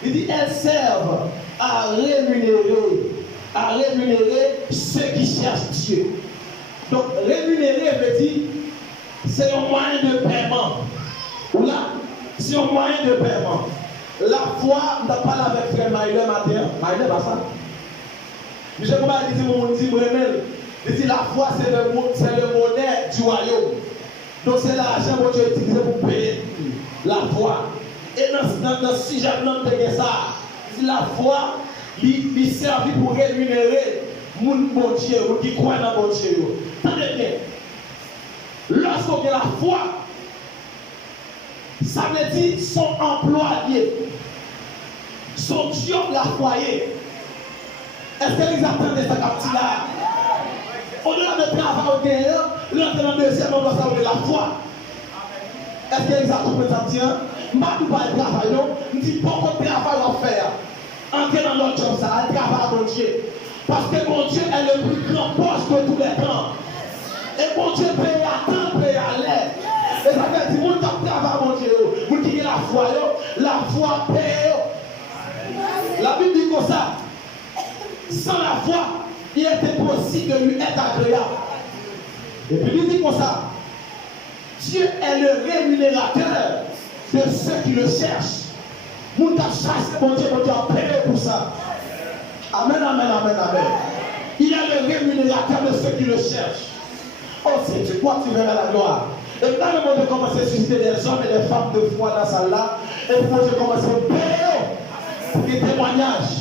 Il dit, elles servent à rémunérer ceux qui cherchent Dieu. Donc, rémunérer veut dire, c'est un moyen de paiement. Ou là, c'est un moyen de paiement. La foi, on n'a pas avec frère Maïle matin. Maïle, pas ça. Mais je ne sais pas dire, mon dit, il dit la foi c'est le monnaie du royaume. Donc c'est l'argent que Dieu utilise pour payer la foi. Et dans ce sujet, nous avons ça. La foi, il sert pour rémunérer mon Dieu, qui croit dans mon Dieu. Tenez bien. Lorsqu'on a la foi, ça veut dire son employé, son job la foyer. Est-ce qu'ils attendent cette partie-là? Au-delà de travail, l'autre dans le deuxième, on doit savoir la foi. Est-ce qu'ils attendent ça? Je ne dis pas de travail, non. Je dis beaucoup de travail à faire. entrer dans notre chambre, ça, elle travaille mon Dieu. Parce que mon Dieu est le plus grand poste de tous les temps. Et mon Dieu paye à temps, paye à l'aide. Et ça veut dire, mon temps travaille mon Dieu. Vous qui avez la foi paye. La Bible dit comme ça. Sans la foi, il était possible de lui être agréable. Et puis il dit comme ça. Dieu est le rémunérateur de ceux qui le cherchent. Mon Dieu chasse, mon Dieu a payé pour ça. Amen, amen, amen, amen. Il est le rémunérateur de ceux qui le cherchent. Oh, si tu crois, tu verras la gloire. Et quand le monde commence à susciter des hommes et des femmes de foi dans sa salle-là, et le monde commence à payer pour des témoignages.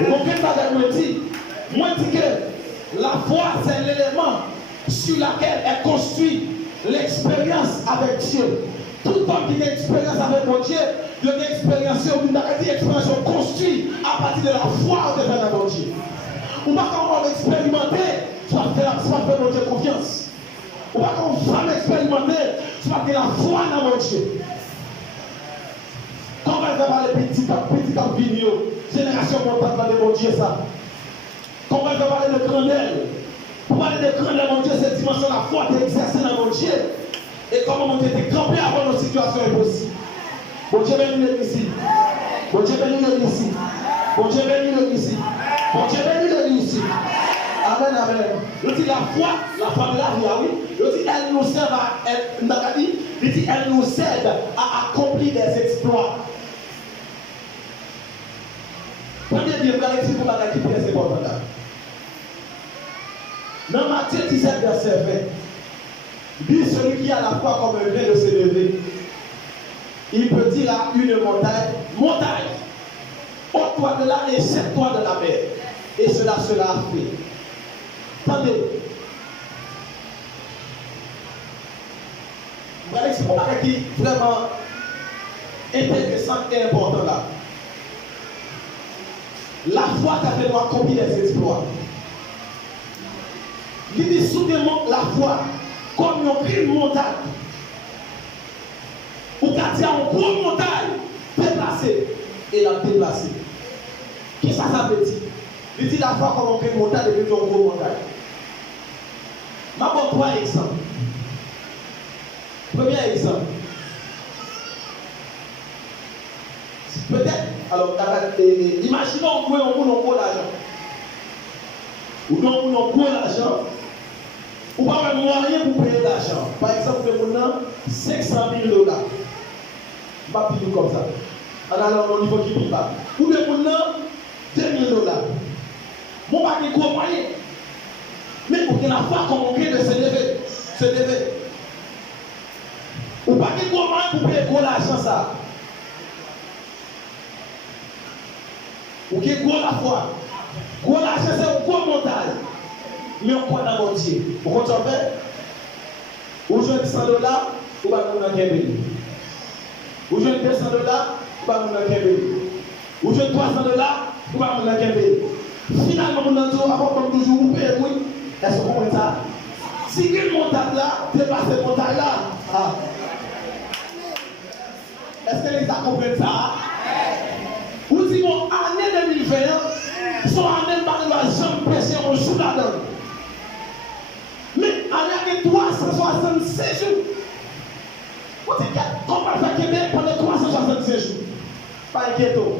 Et donc, moi, je dis que la foi, c'est l'élément sur lequel est construit l'expérience avec Dieu. Tout homme qui a une expérience avec mon Dieu, il a une expérience construite à partir de la foi de mon Dieu. On va quand on expérimenter, soit faire mon Dieu confiance. On va quand on va expérimenter, soit que la foi dans mon Dieu. Quand on va parler petit à petit, génération montante de mon Dieu, ça. Quand on va parler de grandeur, pour parler de grandeur, mon Dieu, cette dimension, la foi d'exercer dans mon Dieu. Et comment mon Dieu était campé avant nos situations impossibles. Mon Dieu bénit l'église ici. Mon Dieu bénit l'église ici. Mon Dieu bénit l'église ici. Mon Dieu bénit l'église ici. Amen, amen. Je dis la foi de la vie, oui. Je dis elle nous sert elle nous aide à accomplir des exploits. Prenez bien, vous allez pour la qui est important là. Dans Matthieu 17, verset 20, dit celui qui a la foi comme un grain de s'élever, il peut dire à une montagne, montagne, ôte-toi de là et jette-toi de la mer. Et cela sera fait. Attendez. Vous allez expliquer un qui est vraiment intéressant et important là. La foi t'a fait nous accomplir des exploits. Il dit soudainement la foi comme une montagne. Ou qu'à dire une grosse montagne déplacée et la déplacer. Qu'est-ce que ça veut dire? Il dit la foi comme une montagne et une grosse montagne. Je vais vous donner 3 exemples. Premier exemple. Peut-être, alors, imaginons que on a gros l'argent. Ou donc on a gros l'argent. Ou pas même moyen pour payer l'argent. Par exemple, on a 500 000 $. Pas plus comme ça. En allant au niveau qui ne pas. Ou bien on a 2 000 $. Bon, pas de gros moyens. Mais pour que la foi commence de se lever. Ou pas de gros moyens pour payer gros l'argent ça. Ou qui est gros la foi. Gros l'argent c'est une grosse montagne. Mais on croit dans mon Dieu. Vous comprenez? Ou je 100 $, ou pas nous dans Kébé. Ou je 200 $, ou pas nous dans Kébé. Ou je 300 $, ou pas nous dans Kébé. Finalement, nous avons comme toujours, vous payez, oui. Est-ce que vous comprenez ça? Si une montagne là, dépasse cette montagne là. Est-ce que les gens comprennent ça? Vous dites, bon, année 2021, son année de la jambe péché, on joue là-dedans. Mais année 366 jours. Vous dites, comment faire Québec pendant 366 jours? Pas inquiétez-vous.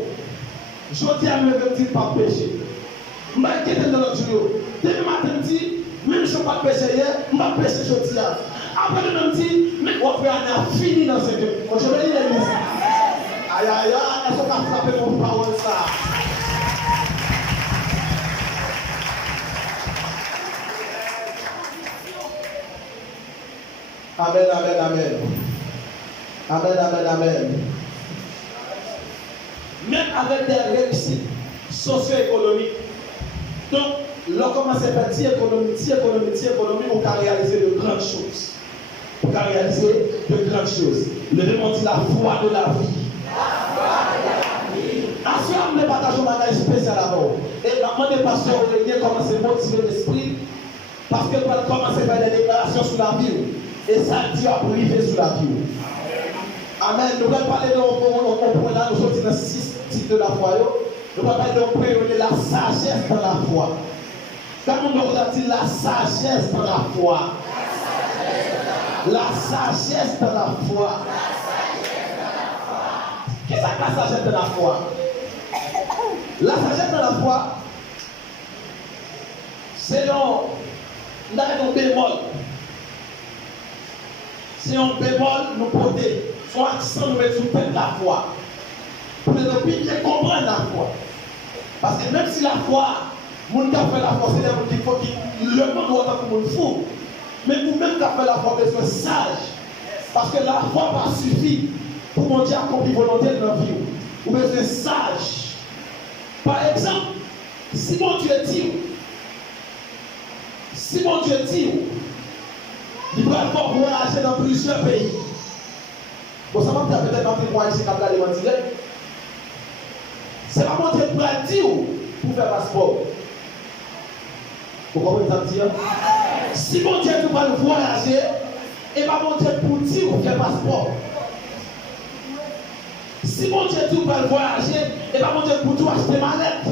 Je dis à me lever, je ne dis pas péché. Je m'inquiète dans l'autre jour. Demain matin, je dis, même si je ne pas péché hier, je ne vais pas péché aujourd'hui. Après, je me dis, mais on peut aller fini dans ce Dieu. Je vais dire l'église. Aïe, aïe, aïe, est-ce qu'on va frapper mon parole ça? Amen, amen, amen. Amen, amen, amen. Même avec des réussites socio-économiques. Donc, l'on commence à faire économie, on peut réaliser de grandes choses. On peut réaliser de grandes choses. Le démon dit la foi de la vie. Assurez le partage au bagage spécial d'abord. Et maintenant, les pasteurs Aurélien commencent à motiver l'esprit parce que nous allons commencer à faire des déclarations sur la vie. Et ça, Dieu a privé sur la vie. Amen. Nous allons parler de point là, nous sommes dans 6 types de la foi. Nous ne pouvons pas dire la sagesse dans la foi. Quand on dit la sagesse dans la foi. La sagesse dans la foi. Qu'est-ce que la sagesse dans la foi? La sagesse dans la foi, c'est un bémol. C'est un bémol, nous porter. Son accent nous met sur la foi. Pour que nous bien comprendre la foi. Parce que même si la foi, moun qui a fait la foi, c'est des gens qui font le monde doit être comme un fou. Mais vous-même qui a fait la foi, vous êtes sage. Parce que la foi pas suffit pour mon Dieu accomplir volonté de notre vie. Vous êtes sage. Par exemple, si mon Dieu dit, il va encore voyager dans plusieurs pays. Bon, ça m'a peut-être pas fait moi ici quand je l'ai dit. C'est pas mon Dieu qui va dire pour faire passeport. Vous comprenez ça dire? Si mon Dieu va le voyager, et pas mon Dieu pour dire pour faire passeport. Si mon Dieu va le voyager, et pas mon Dieu pour tout acheter ma lettre.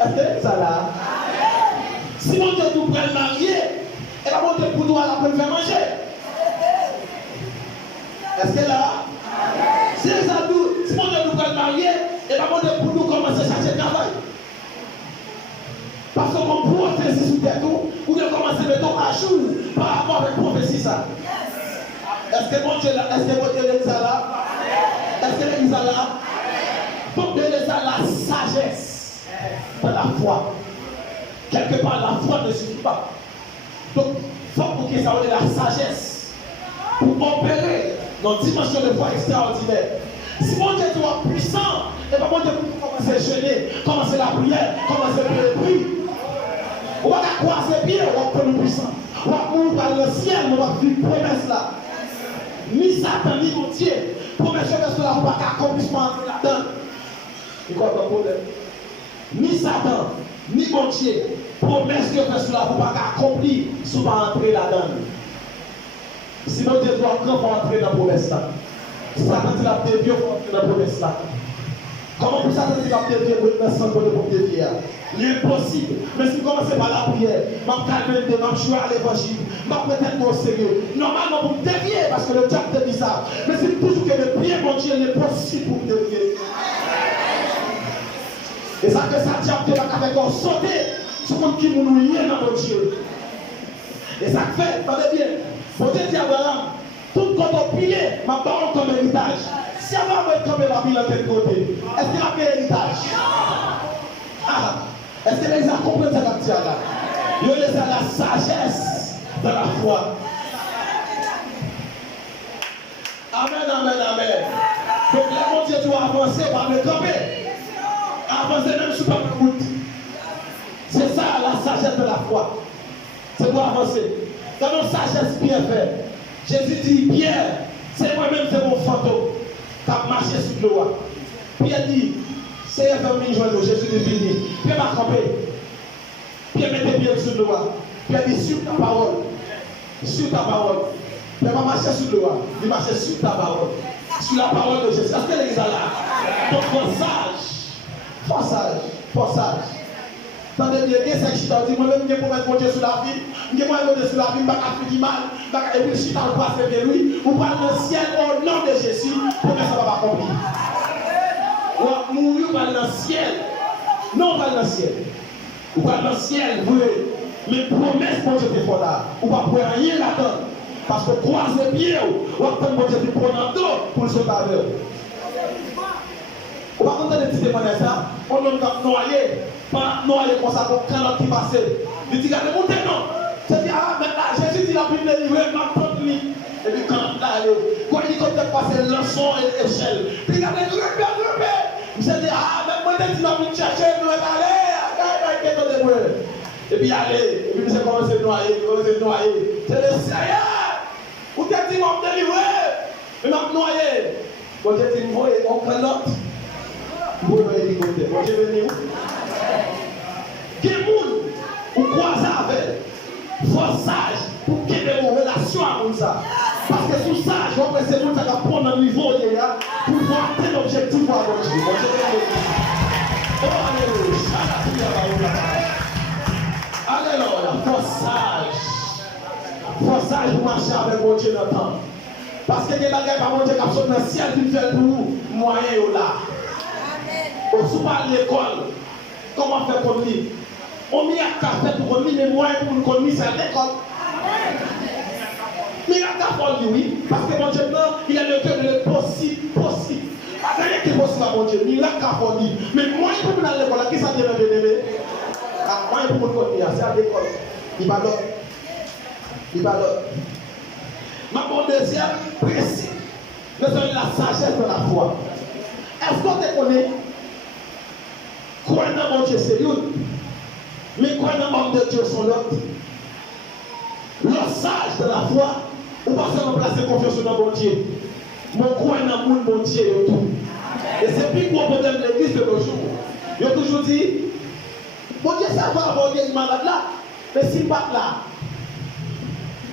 Est-ce que ça là? Si mon Dieu va le marier, et pas mon Dieu pour tout aller faire manger. Est-ce que là? Si mon Dieu va le marier, et pas mon Dieu pour nous commencer à chercher le travail. Parce qu'on prophétie sous tête ou de commencer à jour par rapport avec prophétie ça. Est-ce que mon Dieu là? Est-ce que mon Dieu est là? Est-ce que l'église est là? Donc Dieu est là la sagesse de la foi. Quelque part la foi ne suffit pas. Donc il faut que ça ait la sagesse pour opérer dans une dimension de foi extraordinaire. Si mon Dieu est puissant, et pas mon Dieu pour commencer à jeûner, commencer la prière, commencer à prier. On va croiser pieds, on va prendre puissant. On va mourir dans le ciel, on va vivre promesse là. Ni Satan, ni mon Dieu. Promesse que cela ne va pas accomplissement entrer là-dedans. C'est quoi ton problème? Ni Satan, ni mon Dieu. Promesse que cela ne va pas accomplir si on va entrer là-dedans. Sinon, Dieu doit encore entrer dans la promesse là. Satan dit la dévié, il faut entrer dans la promesse là. Comment pour Satan dit la dévié, il faut entrer dans la dévier? L'impossible. Mais si vous commencez par la prière, je vais calmer, je vais jouer à l'évangile, je vais peut-être au sérieux. Normalement, vous me déviez parce que le diable te dit ça. Mais c'est toujours que le prier, mon Dieu, il est possible pour me dévier. Et ça que ça diable te va avec un sauter sur le monde qui nous lié dans mon Dieu. Et ça fait, attendez bien, mon Dieu dit à Abraham, tout quand on pile, ma parole comme héritage. Si Abraham veut tomber la vie de quel côté, est-ce qu'il a fait héritage? Ah! Est-ce que les gens comprennent cette activité-là? Ils ont la sagesse de la foi. Amen, amen, amen. Donc, là, mon Dieu doit avancer par le camper. Avancer même sur la route. C'est ça la sagesse de la foi. C'est pour avancer. Quand notre sagesse bien faite, Jésus dit, Pierre, c'est moi-même, c'est mon fantôme qui a marché sur l'eau. Pierre dit, Seigneur, fais-moi joindre, Jésus est venu. Pierre m'a campé. Pierre mettez bien sur le doigt. Pierre dit sur ta parole. Sur ta parole. Pierre m'a marché sur le doigt. Il marchait sur ta parole. Sur la parole de Jésus. Est-ce que l'église est là? Donc, forçage. Tandis que c'est que je dis, moi-même, je peux mettre mon Dieu sur la vie. Je peux mettre mon Dieu sur la vie. Je ne vais pas faire du mal. Et puis, si tu as le passé de lui, ou par le ciel au nom de Jésus, pour que ça va pas accomplir. On va mourir dans le ciel. Non, dans le ciel. Ou dans le ciel, oui. Les promesses que Dieu te fait là, ou pas pour rien là-dedans. Parce que croise les pieds, ou va prendre mon Dieu te prendre dans le dos pour le sauver avec. On va entendre des petits témoignages ça. On a noyé. Pas noyé comme ça, pour quand qui passe. Il dit, regardez, montez non. C'est dit, ah, mais là, Jésus dit la Bible est livrée, ma porte lui. Et puis quand là, quand l'hélicoptère passe, leçon et échelle. Puis regardez, je me dit, ah, mais moi, je dis, la Bible chercher, nous allons aller. Et puis allez, et puis je commence à noyer, C'est le Seigneur. Où t'es dit, on me délivrer. Mais m'a noyé. Quand j'ai dit, on prend l'autre. Vous voyez l'hélicoptère. Quand j'ai venu où? Quel monde ou croise avec forçage pour qu'il y ait une relation avec ça. Parce que sous ça, je vois que c'est monde qui va prendre un niveau pour voir tel objectif pour avoir. message pour marcher avec mon Dieu dans le temps. Parce que les bagages par mon Dieu qui sont dans le ciel qui fait pour vous, moyen là. On se parle de l'école. Comment faire pour lui? On met à faire pour lui, mais moyen pour nous connaître, c'est à l'école. Mais il y a qu'à faire oui, parce que mon Dieu, il a le cœur de possible. Pas rien qui est possible à mon Dieu, mais il a qu'à faire lui. Mais moyen pour nous aller à l'école, qui ça devient bien-aimé? Moyen pour nous connaître, c'est à l'école. Il va l'autre. Ma bon deuxième principe, c'est la sagesse de la foi. Est-ce qu'on te connaît? Croire dans mon Dieu, c'est l'autre. Mais croire dans l'homme de Dieu, sont l'autre. Le sage de la foi, ou pas seulement placer confiance dans mon Dieu. Mon croire dans mon Dieu et tout. Et c'est plus gros problème de l'église de nos jours. Il a toujours dit, mon Dieu, ça va avoir des malades là, mais s'il n'est pas là.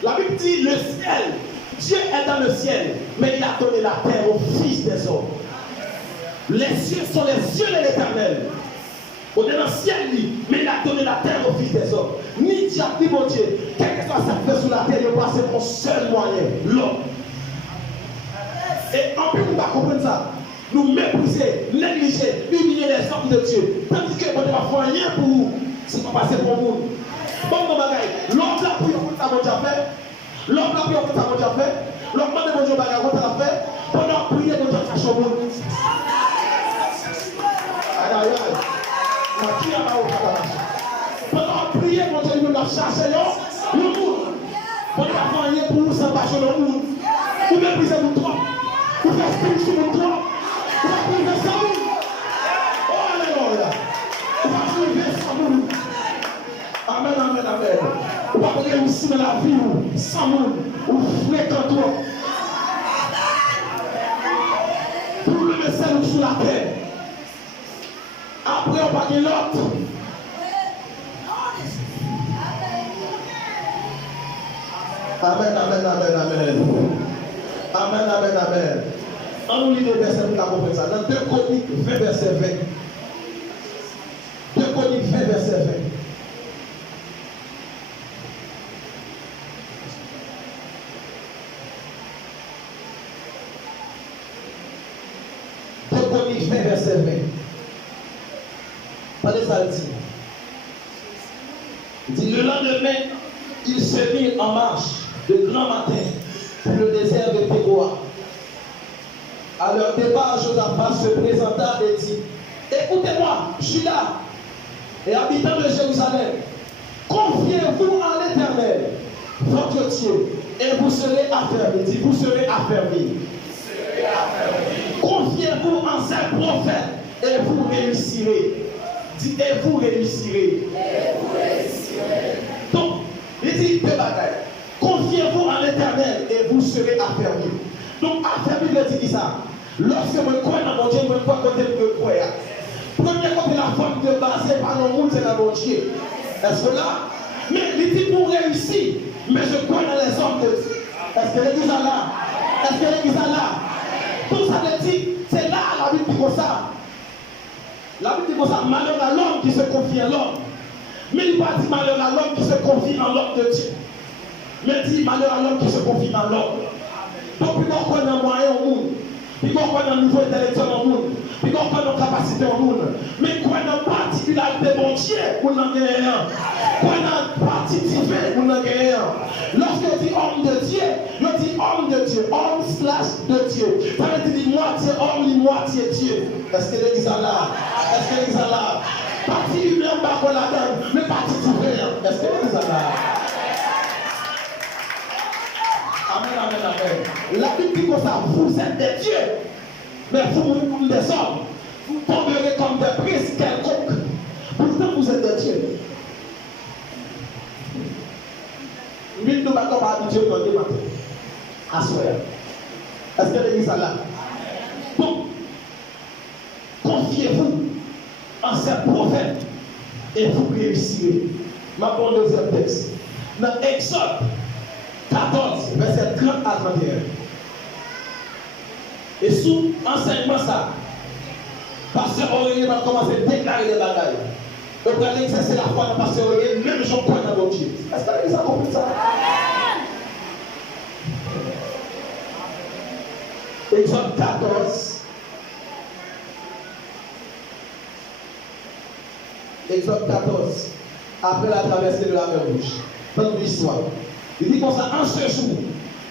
La Bible dit le ciel, Dieu est dans le ciel, mais il a donné la terre au Fils des hommes. Les cieux sont les cieux de l'Éternel. On est dans le ciel, mais il a donné la terre au Fils des hommes. Ni diable, ni mon Dieu, quel que soit ça fait sur la terre, il passe mon seul moyen, l'homme. Et en plus, nous ne pouvons pas comprendre ça. Nous mépriser, négliger, humilier les hommes de Dieu. Tandis que on ne va faire rien pour vous, si on passe pour vous. Bon, l'homme l'a pris pour ça, mon Dieu fait. L'homme l'a pris pour ça, mon Dieu fait. L'homme m'a demandé mon Dieu, bagaille, on l'a fait. Pendant prier, mon Dieu cache au monde. Aïe, aïe, aïe. Pendant prier, mon Dieu, nous l'a cherché, le monde. Pendant faire rien pour vous, ça va sur le monde. Vous méprisez mon droit. Vous faites spin sur mon droit. Vous faites priver sans nous. Oh, alléluia. Vous faites priver sans nous. Amen, amen, amen. Vous ne pouvez pas réussir dans la vie sans monde, ou fréquente-toi. Pour le message sur la terre. Après, on va dire l'autre. Amen, amen, amen, amen. Amen, amen, amen. On nous lit des versets pour comprendre ça. Dans 2 Chroniques 20, verset 20. 2 Chroniques 20, verset 20. Verset 20. Pas ça le dit. Il dit le lendemain, il se mit en marche de grand matin pour le désert de Péroa. À leur départ, Josaphat se présenta et dit, écoutez-moi, Juda et habitants de Jérusalem, confiez-vous en l'Éternel, votre Dieu, et vous serez affermis. Dit, vous serez affermis. Confiez-vous en ces prophètes et vous réussirez. Dites et vous réussirez. Donc, il dit deux bagailles. Confiez-vous en l'Éternel et vous serez affermis. Donc, affermis veut dire ça. Lorsque je crois dans mon Dieu, je ne crois pas côté de croire. Premier côté, la forme de base par le monde, c'est dans mon Dieu. Est-ce que là? Mais il dit pour réussir. Mais je crois dans les hommes de Dieu. Est-ce que l'église est là? Est-ce que l'église est là? Tout ça veut dire, c'est là la Bible dit comme ça. La Bible dit comme ça, malheur à l'homme qui se confie à l'homme. Mais il ne pas dit malheur à l'homme qui se confie en l'homme de Dieu. Mais il dit malheur à l'homme qui se confie en l'homme. Donc, il faut qu'on ait un moyen au monde. Il faut qu'on ait un niveau intellectuel au monde. Il faut qu'on ait une capacité au monde. Mais qu'on ait une particularité de mon Dieu, on n'en gagne rien. Qu'on ait une partie divine, on n'en gagne rien. Lorsqu'on dit homme de Dieu, on dit homme de Dieu, homme slash de Dieu. Ça veut dire moitié homme, moitié Dieu. Est-ce que l'église est là? Est-ce que l'église est là? Partie humaine, pas qu'on la donne, mais partie divine. Est-ce que l'église est là? Amen, amen, amen. La Bible dit comme ça, vous êtes des dieux, mais vous, des hommes, vous tomberez comme des princes quelconques. Pourtant, vous êtes des dieux. Nous ne sommes pas habitués dans les matins. À soi. Est-ce que l'église est là? Donc, confiez-vous en ces prophètes et vous réussirez. Ma bonne deuxième texte. Dans Exode 14, verset 30 à 31. Et sous enseignement ça, Pasteur Aurélien va commencer à déclarer les bagailles. Donc, allez exercer la foi dans Pasteur Aurélien, même je crois dans mon Dieu. Est-ce que l'église a compris ça? Exode 14. Exode 14. Après la traversée de la mer Rouge. Dans l'histoire. Il dit comme ça, en ce jour,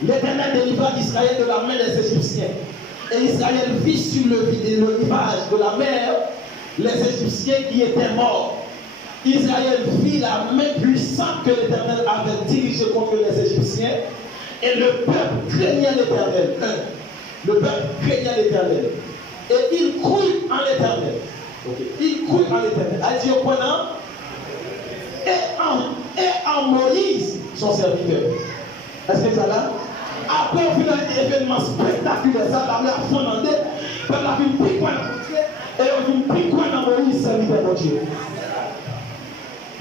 l'Éternel délivra Israël de la main des Égyptiens. Et Israël vit sur le rivage de la mer les Égyptiens qui étaient morts. Israël vit la main puissante que l'Éternel avait dirigée contre les Égyptiens. Et le peuple craignait l'Éternel. Le peuple craignait l'Éternel. Et il crut en l'Éternel. Okay. Il crut en l'Éternel. A dit au point là. Et en Moïse, son serviteur. Est-ce que ça là? Après, on fait un événement spectaculaire. Ça, la mer a fondé. Par la vie, puis quoi et on dit, puis quoi dans Moïse, serviteur de Dieu.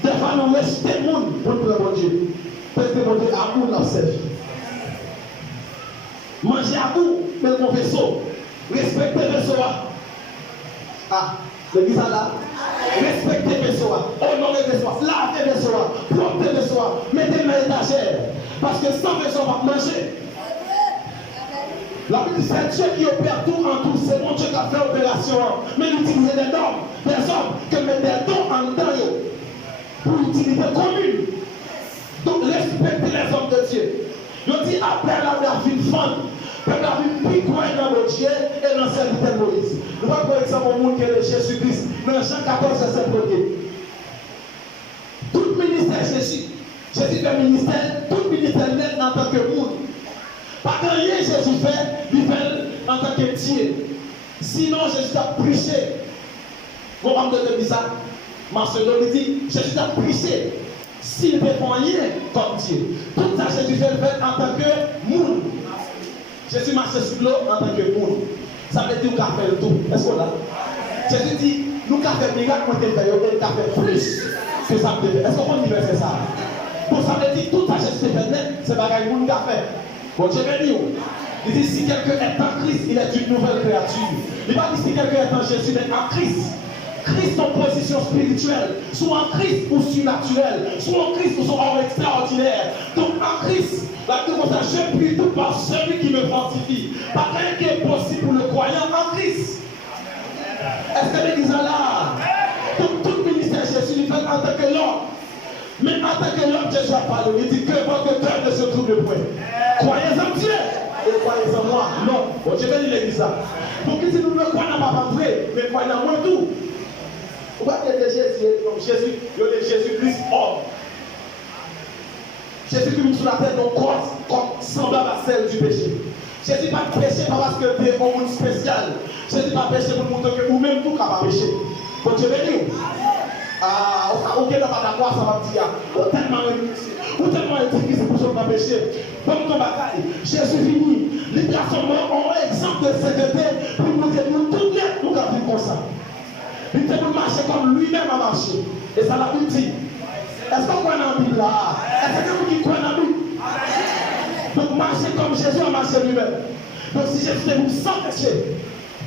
Des fois, on laisse des gens pour le bon Dieu. Parce que mon Dieu a pour notre vie. Manger à bout, mais mon vaisseau. Respectez le vaisseau. Ah, l'église là. Respectez le vaisseau. Honorez le vaisseau. Lavez le vaisseau. Plantez le vaisseau. Mettez dans l'étagère. Parce que sans vaisseau, on va manger. La Bible dit c'est Dieu qui opère tout en tout. C'est mon Dieu qui a fait l'opération. Mais il utilise des hommes qui mettent des dons en dedans pour l'utilité commune. Donc respectez les hommes de Dieu. Je dis appelle la vie femme. Peuple a vu plus quoi dans le Dieu et dans le serviteur Moïse. Nous voyons par exemple au monde qui est Jésus-Christ. Dans Jean 14, verset 1. Tout ministère Jésus. Jésus fait ministère, tout ministère net en tant que monde. Pas que rien Jésus fait, il fait en tant que Dieu. Sinon Jésus a prêché. Comment de dire ça? Marcelo dit, Jésus a prêché. S'il ne fait rien comme Dieu. Tout ça Jésus fait en tant que monde. Jésus marche sur l'eau en tant que monde. Ça veut dire qu'on a fait le tout. Est-ce qu'on l'a? Jésus dit, nous avons fait miracle, nous avons fait plus que ça peut faire. Est-ce qu'on peut dire ça? Pour ça veut dire tout ça Jésus fait net, c'est pas que nous avons fait. Bon Dieu béni. Il dit si quelqu'un est en Christ, il est une nouvelle créature. Il va dire si quelqu'un est en Jésus, il est en Christ. Christ en position spirituelle, soit en Christ ou surnaturel, soit en Christ ou soit extraordinaire. Donc en Christ, la Bible dit je prie tout par celui qui me fortifie. Pas rien qui est possible pour le croyant en Christ. Est-ce que l'église est là? Donc tout ministère Jésus il fait en tant que l'homme. Mais en tant que l'homme, Jésus a parlé. Il dit que votre cœur ne se trouble point. Croyez en Dieu et croyez en moi. Non. Bon, je vais dire l'église là. Donc si nous ne croyons pas en vrai, mais croyons en moi tout. Pourquoi il y a Jésus-Christ homme? Jésus qui vit sur la terre donc corps comme semblable à celle du péché. Jésus n'a pas péché parce que tu es un monde spécial. Jésus n'a pas péché pour montrer que vous-même tout capable de pécher. Bon Dieu béni. Ah, ok, n'a pas d'accord, ça va me dire. Ou tellement éthique pour ce qu'on péché. Comme ton bagaille, Jésus vini. Les personnes ont un exemple de sainteté pour nous dire nous toutes les nous avons vu comme ça. Il était pour marcher comme lui-même a marché. Et ça l'a dit. Est-ce qu'on croit dans la Bible là? Est-ce que vous qui croyez dans la Bible? Donc marcher comme Jésus a marché lui-même. Donc si Jésus est sans péché,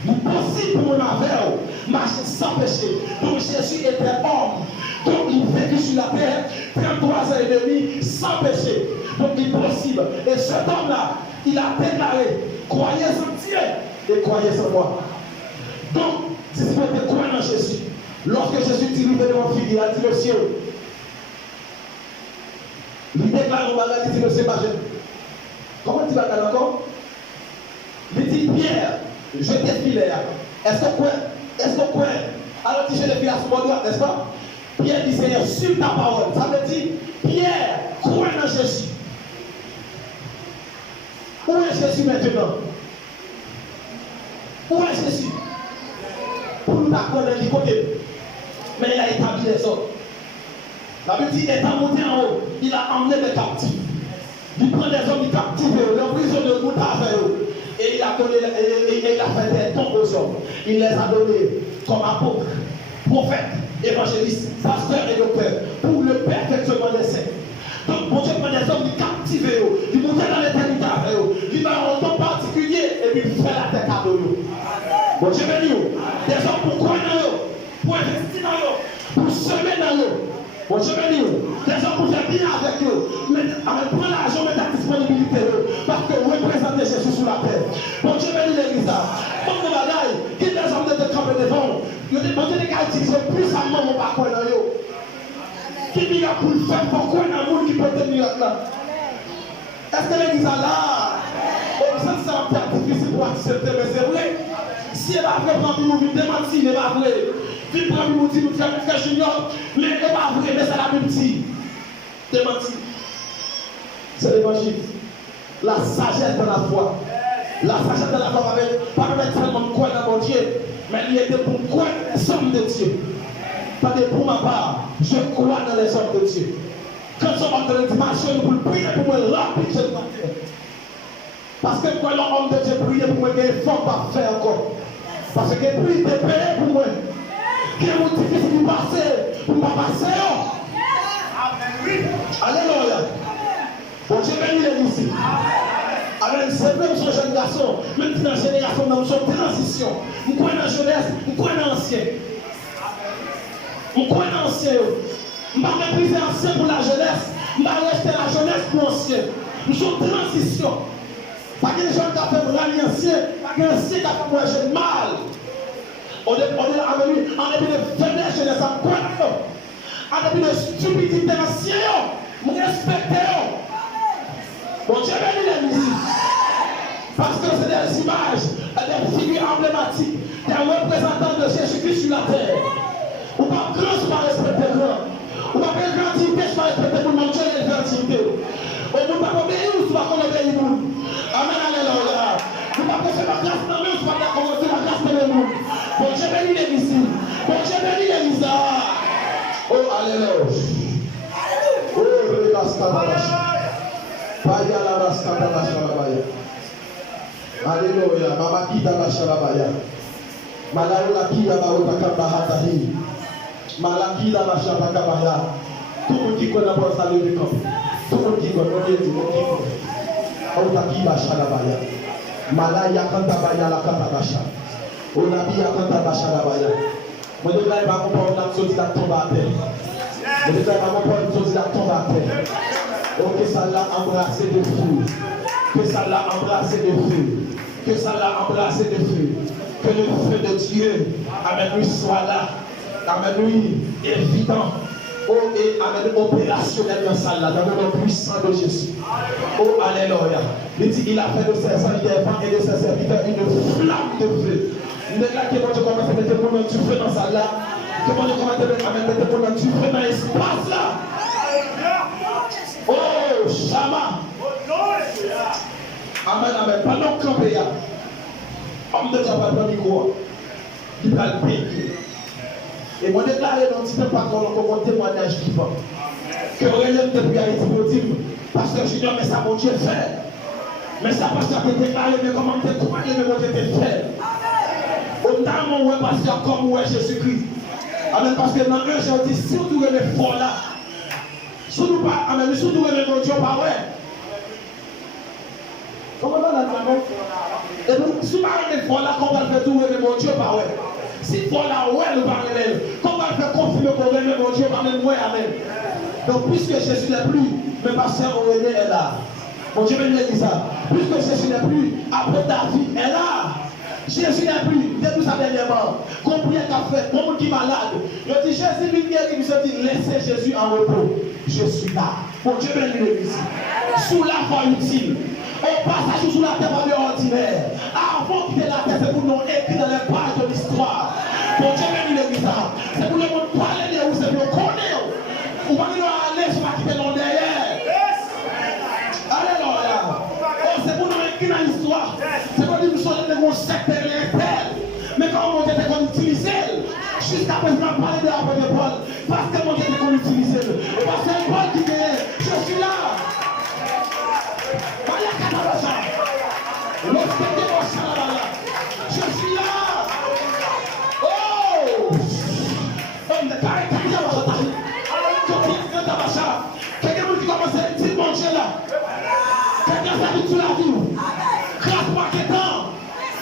vous possible pour mon aveu, marcher sans péché. Donc Jésus était homme. Donc il vécut sur la terre 33 ans et demi sans péché. Donc il est possible. Et cet homme-là, il a déclaré, croyez en Dieu et croyez en moi. Donc, si vous êtes croyant en Jésus, lorsque Jésus dit devant fille, il a dit le ciel. Il déclare au bagage, il dit le ciel pas jeune. Comment tu vas encore? Il dit Pierre, je t'ai filé. Est-ce que quoi? Alors tu jettes les filets sur mon doigt, n'est-ce pas? Pierre dit Seigneur, sur ta parole. Ça veut dire Pierre, croit en Jésus. Où est Jésus maintenant? Où est Jésus? Pour nous connaître du côté. Mais il a établi les hommes. La Bible dit, étant monté en haut, il a emmené les captifs. Il prend des hommes captifs, les prisonniers de route avec eux. Et il a donné, et il a fait des dons aux hommes. Il les a donnés comme apôtres, prophètes, évangélistes, pasteurs et docteurs pour le perfectionnement des saints. Donc, mon Dieu prend des hommes captifs, il monte dans l'éternité avec eux. Il va en un temps particulier et puis il fait la tête à eux. Bon Dieu béni, des hommes pour croire dans eux, pour investir dans eux, pour semer dans eux. Bon Dieu béni, des hommes pour faire bien avec eux, mais prendre l'argent, mettre la disponibilité parce que vous représentez Jésus sur la terre. Bon Dieu béni ça. Comme des bagailles, qui des hommes de camper devant. Ils ont demandé des gars utiliser plus à maman par quoi dans eux. Qui vient pour le faire, pourquoi dans le monde qui peut tenir là? Est-ce que l'église a là? Ça c'est un peu difficile pour accepter, mais c'est vrai. Si elle va vrai, prendre nous, nous démentir, elle va vrai. Puis prendre nous, nous faire un frère junior, mais elle va vrai, mais c'est la même petite. Démentir. C'est l'évangile. La sagesse de la foi. La sagesse de la foi pas avec tellement de quoi dans mon Dieu, mais il était pour quoi les hommes de Dieu. Pas de pour ma part, je crois dans les hommes de Dieu. Quand on va dans le dimanche, pour le prier pour me remplir ce matin. Parce que quand l'homme de Dieu prie pour moi, il faut pas faire encore. Parce que puis il est payé pour moi. Qu'il est difficile de passer, pour ne pas passer. Alléluia. Bon Dieu béni l'église ici. Amen. C'est même son jeune garçon, même dans la génération, dans son transition. Nous croyons dans la jeunesse, nous croyons dans l'ancien. Nous croyons dans l'ancien. Nous ne pouvons pas mépriser l'ancien pour la jeunesse, nous ne pouvons pas rester la jeunesse pour l'ancien. Nous sommes transition. Pas que les gens qui ont fait l'ancien, pas que l'ancien qui a fait moi jeune mal. On est avec en début de faiblesse jeunesse, en début de stupidité ancien, nous respectons. Bon Dieu béni les musiques. Parce que c'est des images, des figures emblématiques, des représentants de Jésus-Christ sur la terre. Ou pas grand par respecter grand. Ou pas grand dignité par respecter pour mon Dieu et grand dignité. Ou nous pas obéir ou pas qu'on obéit nous. Amen, alléluia. Nous pas faire ma grâce dans nous, ou pas qu'on obéit ma grâce dans nous. Bon Dieu béni les musiques. Bon Dieu béni les musiques. Oh, alléluia. Oh, Baya la raskata bashalabaya. Alléluia. Mama kita bashalabaya. Malaula kita baota kabahata hii. Malakida bashalabaya. Tout le monde qui connaît pour saluer le camp. Tout le monde qui connaît, tout le monde qui connaît. Autaki bashalabaya. Malaya kanta baya la kanta basha. Onabiya kanta bashalabaya. Moi je ne vais pas comprendre la chose qui tombe à terre. Moi je ne vais pas comprendre la chose qui tombe à terre. Oh, que ça l'a embrassé de feu. Que ça l'a embrassé de feu. Que ça l'a embrassé de feu. Que le feu de Dieu, amen, lui soit là. Amen, lui, évident. Oh, et amen, opérationnel dans ça là, dans le nom puissant de Jésus. Oh, alléluia. Il dit, il a fait de ses serviteurs et de ses serviteurs une flamme de feu. Il déclare que mon Dieu commence à mettre le monde du feu dans ça là. Que mon Dieu commence à mettre le monde du feu dans l'espace là. Oh, Shama. Amen, amen. Pendant que l'on paye, homme de Dieu va prendre le micro. Il va le payer. Et moi, déclaré dans un petit peu par contre, mon témoignage vivant. Que relève de prière dit, parce que Junior, mais ça, mon Dieu fait. Mais ça, parce que tu déclaré, mais comment tu crois que mon Dieu te fait. Autant mon ouais, pasteur, comme ouais, Jésus-Christ. Amen, parce que dans un, j'ai dit, surtout les fort là. Surtout pas, amen, surtout les mon Dieu, pas ouais. Comment va la maman? Et donc, si on va les fort là, qu'on va faire tout les mon Dieu, pas ouais. Si fort là, ouais, nous va les qu'on va faire confirmer pour les mon Dieu, amen, ouais, amen. Donc, puisque Jésus n'est plus, mais pasteur Aurélien est là. Mon Dieu, bien dit ça. Puisque Jésus n'est plus, après David est là. Jésus n'est plus, depuis sa dernière mort. Combien qu'a fait, mon monde qui est malade. Je dis, Jésus lui guérit, il me dit, laissez Jésus en repos. Je suis là. Mon Dieu, bien dit ici. Sous la foi utile. On passe sous la terre ordinaire. Avant qu'il ait la terre, c'est pour nous écrire dans les pages de l'histoire. Mon Dieu, bien dit ça. C'est pour le monde parler de vous, c'est pour nous connaître. Ou pas nous aller sur la quitter l'on derrière. Alléluia. Oh, c'est pour nous écrire dans l'histoire. C'est pour nous sortir de mon secteur l'interne. Mais quand on était qu'on utilise, jusqu'à présent, parler de la parole de Paul, parce que mon Dieu était qu'on utilise. Parce que Paul qui est, je suis là. Je suis là. Oh! Quelqu'un qui commence à dire mon Dieu là. Quelqu'un qui habite sur la vie. Grâce marquetant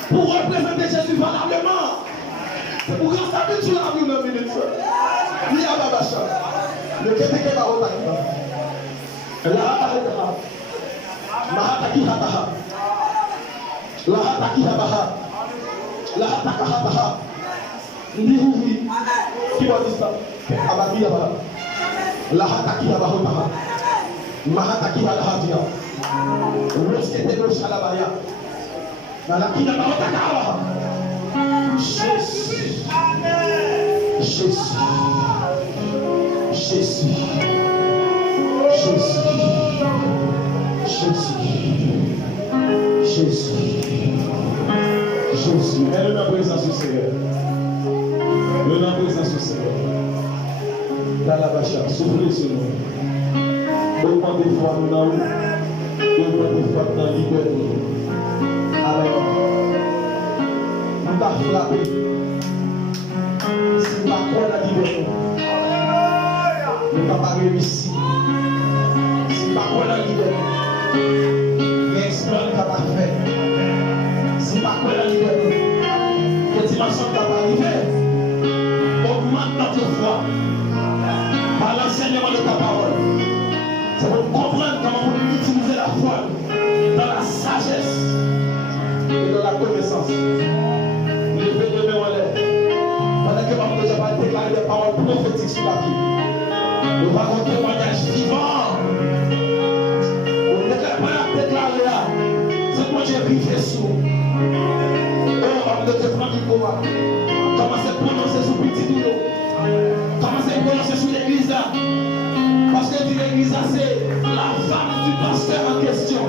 pour représenter Jésus valablement. C'est pour grâce habite sur la vie une minute. Il y a Babacha. Le Québec est là. La hataki habaha. La hataka. Ndi oui. Qui va dire ça? Abadi là-bas. La hataki là-bas. Mahataki là-bas. Restez de Shalabaya. Malaki là-bas. Jésus. Jésus. Jésus. Jésus. Jésus. Jésus. Jésus. Elle est la présence du Seigneur. Le nom de présence du Seigneur. Dans la bacha, soufflez sur nous. Augmente des fois nous dans nous. Augmente des fois dans liberté. Alors, nous t'avons frappé. Si pas quoi la liberté. Nous t'avons pas réussi. Si pas quoi la liberté. L'exploit ne t'a pas fait. Si pas quoi la liberté. Que dimension ne t'a pas arrivé. Augmente notre foi par l'enseignement de ta parole. C'est pour comprendre comment on utiliser la foi dans la sagesse et dans la connaissance. Levez les mains en l'air. Pendant que maman déjà va déclarer des paroles prophétiques sur la vie. Nous allons un témoignage vivant. On ne déclare déclarer là. C'est moi j'ai briefé sous. Oh, on ne te prend du pouvoir. Commencez à prononcer sous petit boulot. Commencez à prononcer sous l'église là. Parce que l'église là, c'est la femme du pasteur en question.